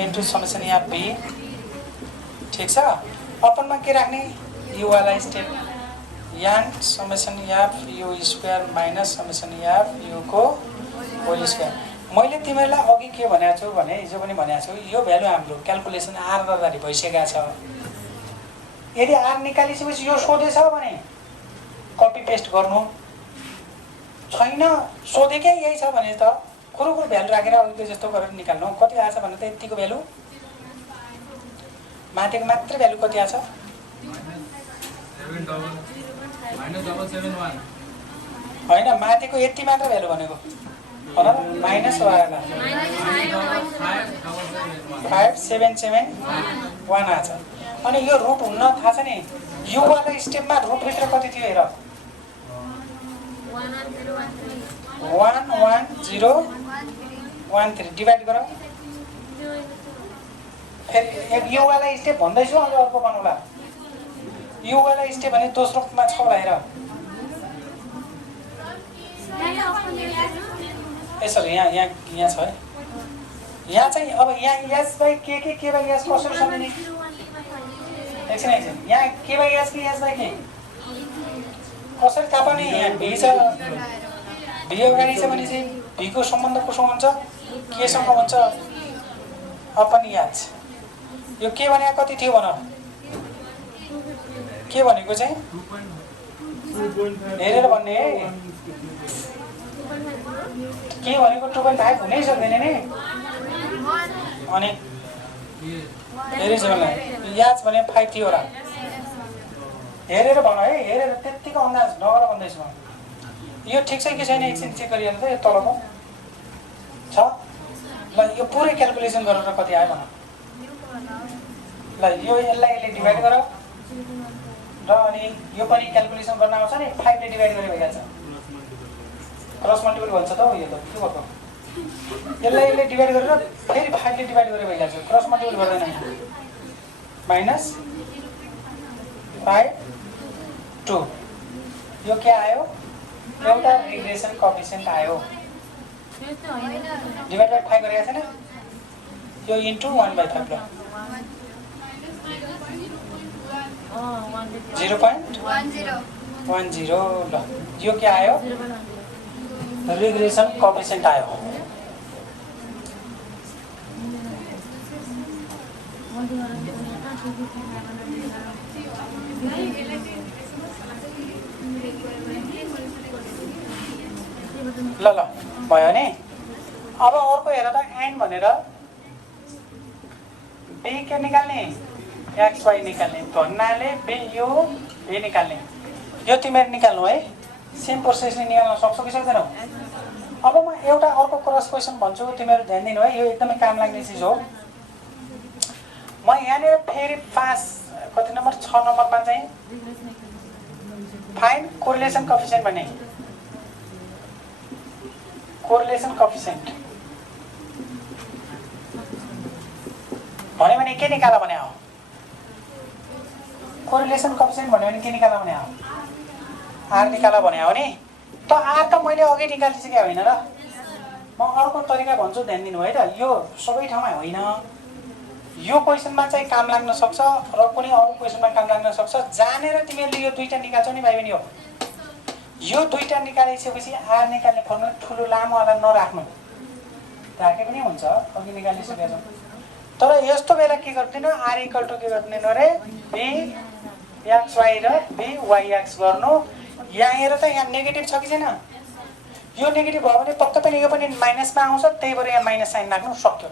into summation f v। ठिक छ। अपनमा के राख्ने? u वाला step n summation f u square minus summation f u को होल स्क्वायर। मैले तिमीहरूलाई अघि के भनेको छु भने, हिजो पनि भनेको छु, यो भ्यालु हाम्रो क्यालकुलेसन आर गर्दाखेरि भइसकेको छ। यदि आर निकालिसकेपछि यो सोधेछ भने कपी पेस्ट गर्नु, छैन सोधेकै यही छ भने त कुरो भ्यालु राखेर अघिको जस्तो गरेर निकाल्नु। कति आएछ भने त यतिको भ्यालु, माथिको मात्र भ्यालु कति आछ? होइन, माथिको यति मात्र भ्यालु भनेको होला, माइनस वाला 5771 आछ। अनि यो रुट हुन्न थाहा छ नि, यो वाला स्टेपमा रुटभित्र कति थियो हेर? 11013 डिभाइड गर। फेरि यो वाला स्टेप भन्दैछु, अब अर्को बनाउला। यो वाला स्टेप भने दोस्रोमा छ होला हेर। यसरी यहाँ छ है। यहाँ चाहिँ अब यहाँ s बाई के बाई s कसरी सम्झिने? एकछिन यहाँ के बाई s कि s बाई के कसरी थाहा पाउने? यहाँ v छ, v अगाडि छ भने चाहिँ B को सम्बन्ध कोसँग हुन्छ केसँग हुन्छ अपन याद यो के भने कति थियो भन के भनेको चाहिँ हेरेर भन्ने है के भनेको 2.5 हुनै सक्दैन नि अनि हेरेछ भने याद भने 5 थियो होला हेरेर भन है हेरेर त्यतिको अन्दाज नगर भन्दैछु म यो ठिक छ कि छैन एकछिन चेक गरिहाल्नु त यो तलको छ ल यो पुरै क्याल्कुलेसन गरेर कति आयो भन ल यो यसले डिभाइड गर र अनि यो पनि क्याल्कुलेसन गर्न आउँछ नि 5 ले डिभाइड गरे भइहाल्छ क्रस मल्टिपल भन्छ त यो त के भएको यसले डिभाइड गरेर फेरि 5 ले डिभाइड गरे भइहाल्छ क्रस मल्टिपल गर्दैन माइनस 5 2 यो के आयो एउटा रिग्रेसन कोएफिसिएन्ट आयो डिभाइड बाइ 5 गरेको छैन यो इन्टु 1/5 ल 0.10 ल यो के आयो रिग्रेसन कोएफिसिएन्ट आयो ल ल भयो नि अब अर्को हेर त एन्ड भनेर बी के निकाल्ने एक्स वाई निकाल्ने भन्नाले बी यो बी निकाल्ने यो तिमीहरू निकाल्नु है सेम प्रोसेसले निकाल्न सक्छौ कि सक्दैनौ अब म एउटा अर्को क्रस क्वेसन भन्छु तिमीहरू ध्यान दिनु है यो एकदमै काम लाग्ने चिज हो म यहाँनिर फेरि 5 कति नम्बर 6 नम्बरमा चाहिँ फाइन्ड कोरिलेसन कोएफिसिएन्ट भन्ने कोरिलेसन कोएफिसिएन्ट भने के निकाला भने हो कोरिलेसन कोएफिसिएन्ट भन्यो भने के निकाला भने हो आर निकाला भने हो नि त आर त मैले अघि निकालिसकेको होइन र म अर्को तरिका भन्छु ध्यान दिनु है त यो सबै ठाउँमा होइन यो क्वेसनमा चाहिँ काम लाग्न सक्छ र कुनै अरू क्वेसनमा काम लाग्न सक्छ जानेर तिमीहरूले यो दुईटा निकाल्छौ नि भाइ बहिनी हो यो दुईटा निकालिसकेपछि आर निकाल्ने फर्मुला ठुलो लामोवाला नराख्नु राखे पनि हुन्छ अघि निकालिसकेको छ तर यस्तो बेला के गर्दिनु आर इक्वल टु के गर्दिनु रे बी एक्स वाई र बी वाई एक्स गर्नु यहाँ हेर त यहाँ नेगेटिभ छ कि छैन यो नेगेटिभ भयो भने पक्कै पनि यो पनि माइनसमा आउँछ त्यही भएर यहाँ माइनस साइन राख्नु सक्यो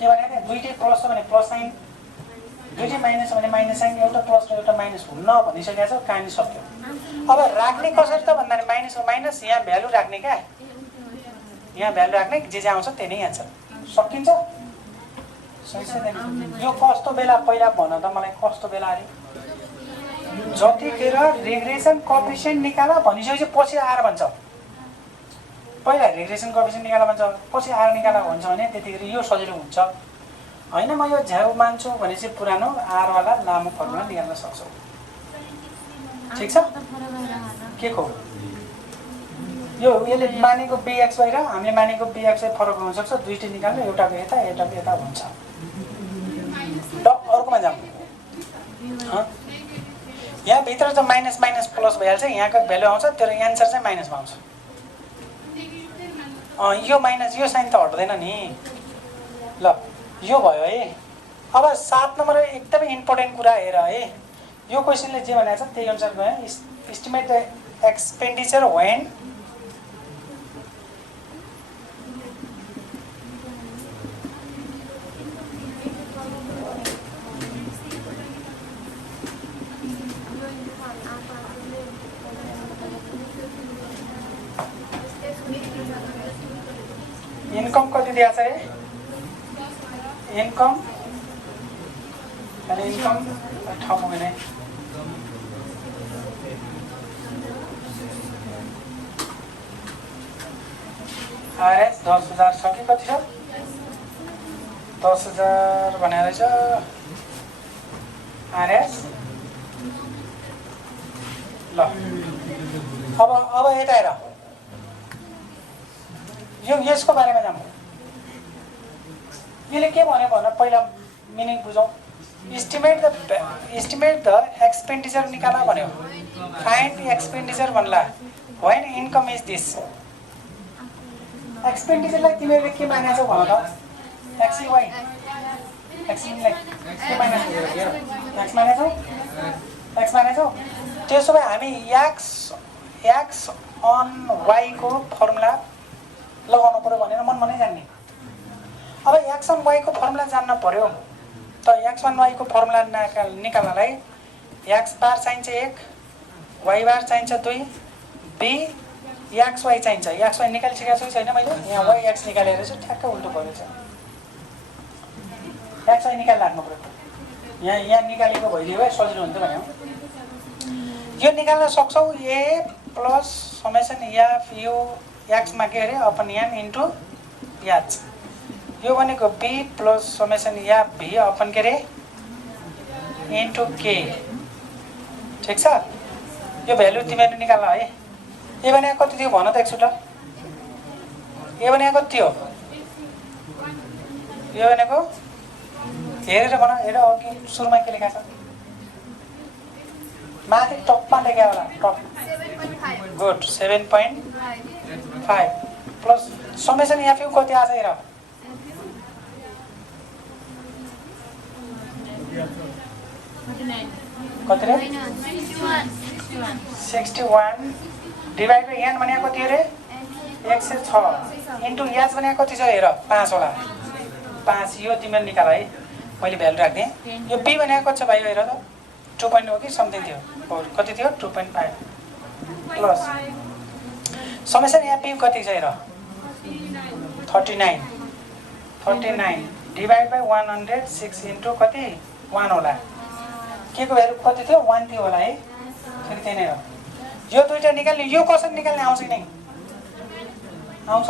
के भने दुईटै प्लस छ भने प्लस साइन दुईटै माइनस छ भने माइनस साइन एउटा प्लस र एउटा माइनस हुन्न भनिसकेको छ कहानी सक्यो अब राख्ने कसरी त भन्दा माइनस हो माइनस यहाँ भ्यालु राख्ने क्या यहाँ भ्यालु राख्ने जे जे आउँछ त्यही नै आन्छ सकिन्छ यो कस्तो बेला पहिला भन त मलाई कस्तो बेला अरे जतिखेर रिग्रेसन कोएफिसिएन्ट निकाल भनिसकेपछि पछि आर भन्छ पहिला रिग्रेसन कोएफिसिएन्ट निकाल भन्छ पछि आर निकाल भन्छ भने त्यतिखेर यो सजिलो हुन्छ होइन म यो झ्याउ मान्छु भनेपछि पुरानो आर वाला लामो फर्मुला निकाल्न सक्छौ ठिक छ के को यो यसले मानेको bxy र हामीले मानेको bxy फरक हुन सक्छ दुईटै निकाल्नु एउटाको यता हुन्छ ल अर्कोमा जाऊ यहाँ भित्र त माइनस माइनस प्लस भइहाल्छ यहाँको भ्यालु आउँछ तर एन्सर चाहिँ माइनसमा आउँछ यो माइनस यो साइन त हट्दैन नि ल यो भयो है अब 7 नम्बर एकदमै इम्पोर्टेन्ट कुरा हेर है यो क्वेसनले जे भनेको छ त्यही अनुसार गयो estimate the expenditure when income कति दिएको छ है इनकम अनि इनकम ठाउँ पुगेन आरएस 10,000 छ कि कति छ 10,000 भनेर रहेछ आरएस ल अब यता हेर यो यसको बारेमा जाम यसले के भन्यो भने पहिला मिनिङ बुझौँ एस्टिमेट द एक्सपेन्डिचर निकाला भन्यो फाइन्ड एक्सपेन्डिचर भन्ला होइन इन्कम इज दिस एक्सपेन्डिचरलाई तिमीहरूले के मानेछौ भन त एक्सवाई एक्सलाई के मानेछौ एक्स मानेछौ एक्स मानेछौ त्यसो भए हामी एक्स अन वाईको फर्मुला लगाउनु पर्यो भनेर मनमनै जान्ने अब एक्स अन वाईको फर्मुला जान्न पर्यो त एक्स अन वाईको फर्मुला निकाल्नलाई एक्स बार चाहिन्छ 1 वाई बार चाहिन्छ 2 बी एक्स वाई चाहिन्छ एक्स वाई निकालिसकेको छु छैन मैले यहाँ वाई एक्स निकालेर चाहिँ ठ्याक्क उल्टो परेछ एक्स वाई निकालिराख्नु पर्यो यहाँ निकालेको भइदियो है सजिलो हुन्थ्यो भने यो निकाल्न सक्छौ A plus summation F U एक्समा के अरे अपन एन इन्टु एच यो भनेको B plus summation F V upon के अरे इन्टु के ठिक छ यो भ्यालु तिमीहरूले निकाल्न है ए भनेको कति थियो भन त एकचोटि ए भनेको कति हो यो भनेको हेरेर भन हेर अघि सुरुमा के लेखा छ माथि टपमा लेख्या होला top good 7.5 plus summation F you कति आछ हेर कति रे 61 डिभाइड बाइ एन भनेको कति रे 106 इन्टु एच भनेको कति छ हेर 5 होला 5 यो तिमीले निकाल है मैले भ्यालु राख्दिएँ यो बी भनेको कति छ भाइ हेर त 2 हो कि समथिङ थियो कति थियो 2.5 प्लस समेसन यहाँ बी कति छ हेर 39 डिभाइड बाइ 106 इन्टु कति 1 होला के को भ्यालु कति थियो 1 थियो होला है फेरि त्यही नै हो यो दुईटा निकाल्ने यो कसरी निकाल्ने आउँछ कि नै आउँछ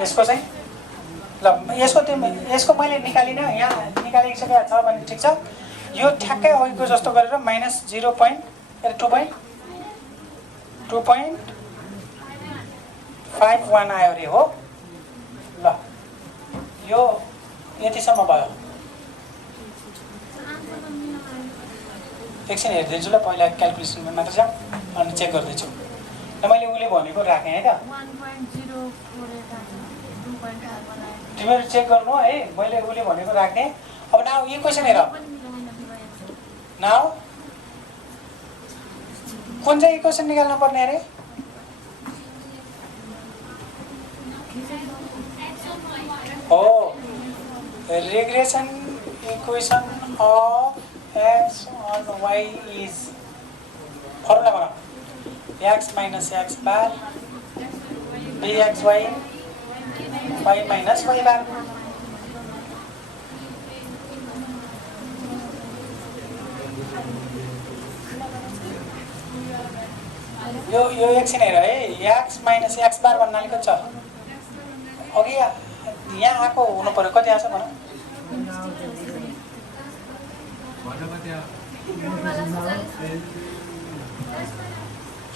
यसको चाहिँ ल यसको मैले निकालिनँ यहाँ निकालिसकेको छ भने ठिक छ यो ठ्याक्कै अघिको जस्तो गरेर माइनस 2.51 आयो रे हो ल यो यतिसम्म भयो एकछिन हेरिदिन्छु ल पहिला क्यालकुलेसनमा मात्र छ अनि चेक गर्दैछु र मैले उसले भनेको राखेँ है त तिमीहरू चेक गर्नु है मैले उसले भनेको राख्ने अब नाउ यो क्वेसन हेर नाउ कुन चाहिँ इक्वेसन निकाल्न पर्ने अरे हो regression equation of x on y is formula बना x minus x bar bxy y minus y bar यो एकछिन हेर है x minus x bar भन्नाले कति छ अघि यहाँ आएको हुनु पर्यो कति आछ भन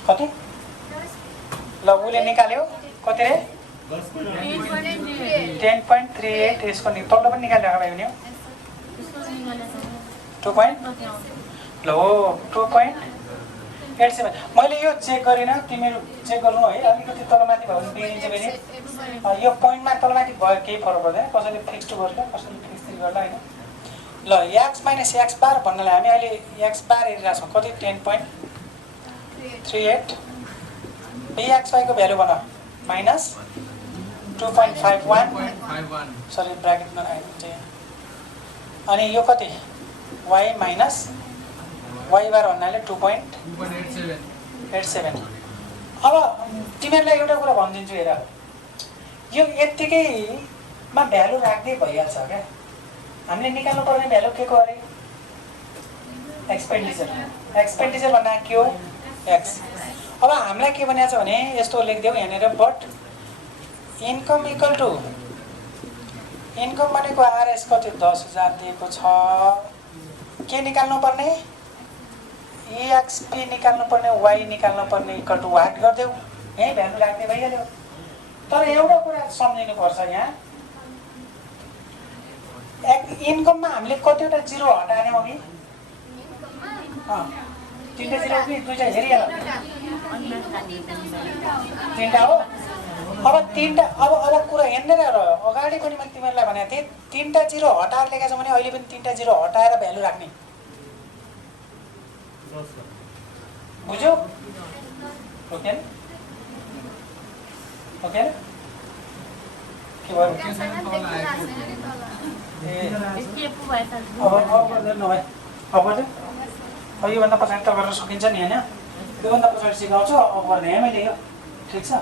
कति ल उसले निकाल्यो कति रे 10.38 यसको तल्लो पनि निकालेर भाइ हुने 2 ल हो 2.87 मैले यो चेक गरिनँ तिमीहरू चेक गर्नु है अलिकति तलमाथि भयो भने बिग्रिन्छ फेरि यो पोइन्टमा तलमाथि भयो केही फरक पर्दैन कसैले फिक्स टु गर्छ कसैले फिक्स थ्री गर्ला होइन ल एक्स माइनस एक्स बार भन्नलाई हामी अहिले एक्स बार हेरिरहेको छौँ कति 10.38 बिएक्सवाईको भ्यालु भन माइनस 2.51 सरी ब्राकेटमा राख्नुहुन्छ अनि यो कति वाई माइनस वाई बार भन्नाले 2.87 अब तिमीहरूलाई एउटा कुरा भनिदिन्छु हेर यो यत्तिकैमा भ्यालु राख्दै भइहाल्छ क्या हामीले निकाल्नु पर्ने भ्यालु के को अरे एक्सपेन्डिचर भन्दा के हो एक्स अब हामीलाई के भनेको छ भने यस्तो लेखिदेऊ यहाँनिर but income equal to income भनेको आरएस कति 10,000 दिएको छ के निकाल्नु पर्ने EXP निकाल्नु पर्ने वाई निकाल्नु पर्ने इक्वल टु वाट गर्देऊ यही भ्यालु राख्ने भइहाल्यो तर एउटा कुरा सम्झिनु पर्छ यहाँ इन्कममा हामीले कतिवटा जिरो हटाएनौँ अघि तिनवटा जिरो कि दुईटा हेरिहाल तिनवटा हो अब तिनवटा अब कुरा हेर्दैन र अगाडि पनि मैले तिमीहरूलाई भनेको थिएँ तिनवटा जिरो हटाएर लेखेको छ भने अहिले पनि तिनवटा जिरो हटाएर भ्यालु राख्ने बुझ्यौ ओके ओके के भयो अब गर्दैन भाइ अब चाहिँ अब योभन्दा पछाडि त गर्न सकिन्छ नि होइन योभन्दा पछाडि सिकाउँछु अब गर्दैन है मैले यो ठिक छ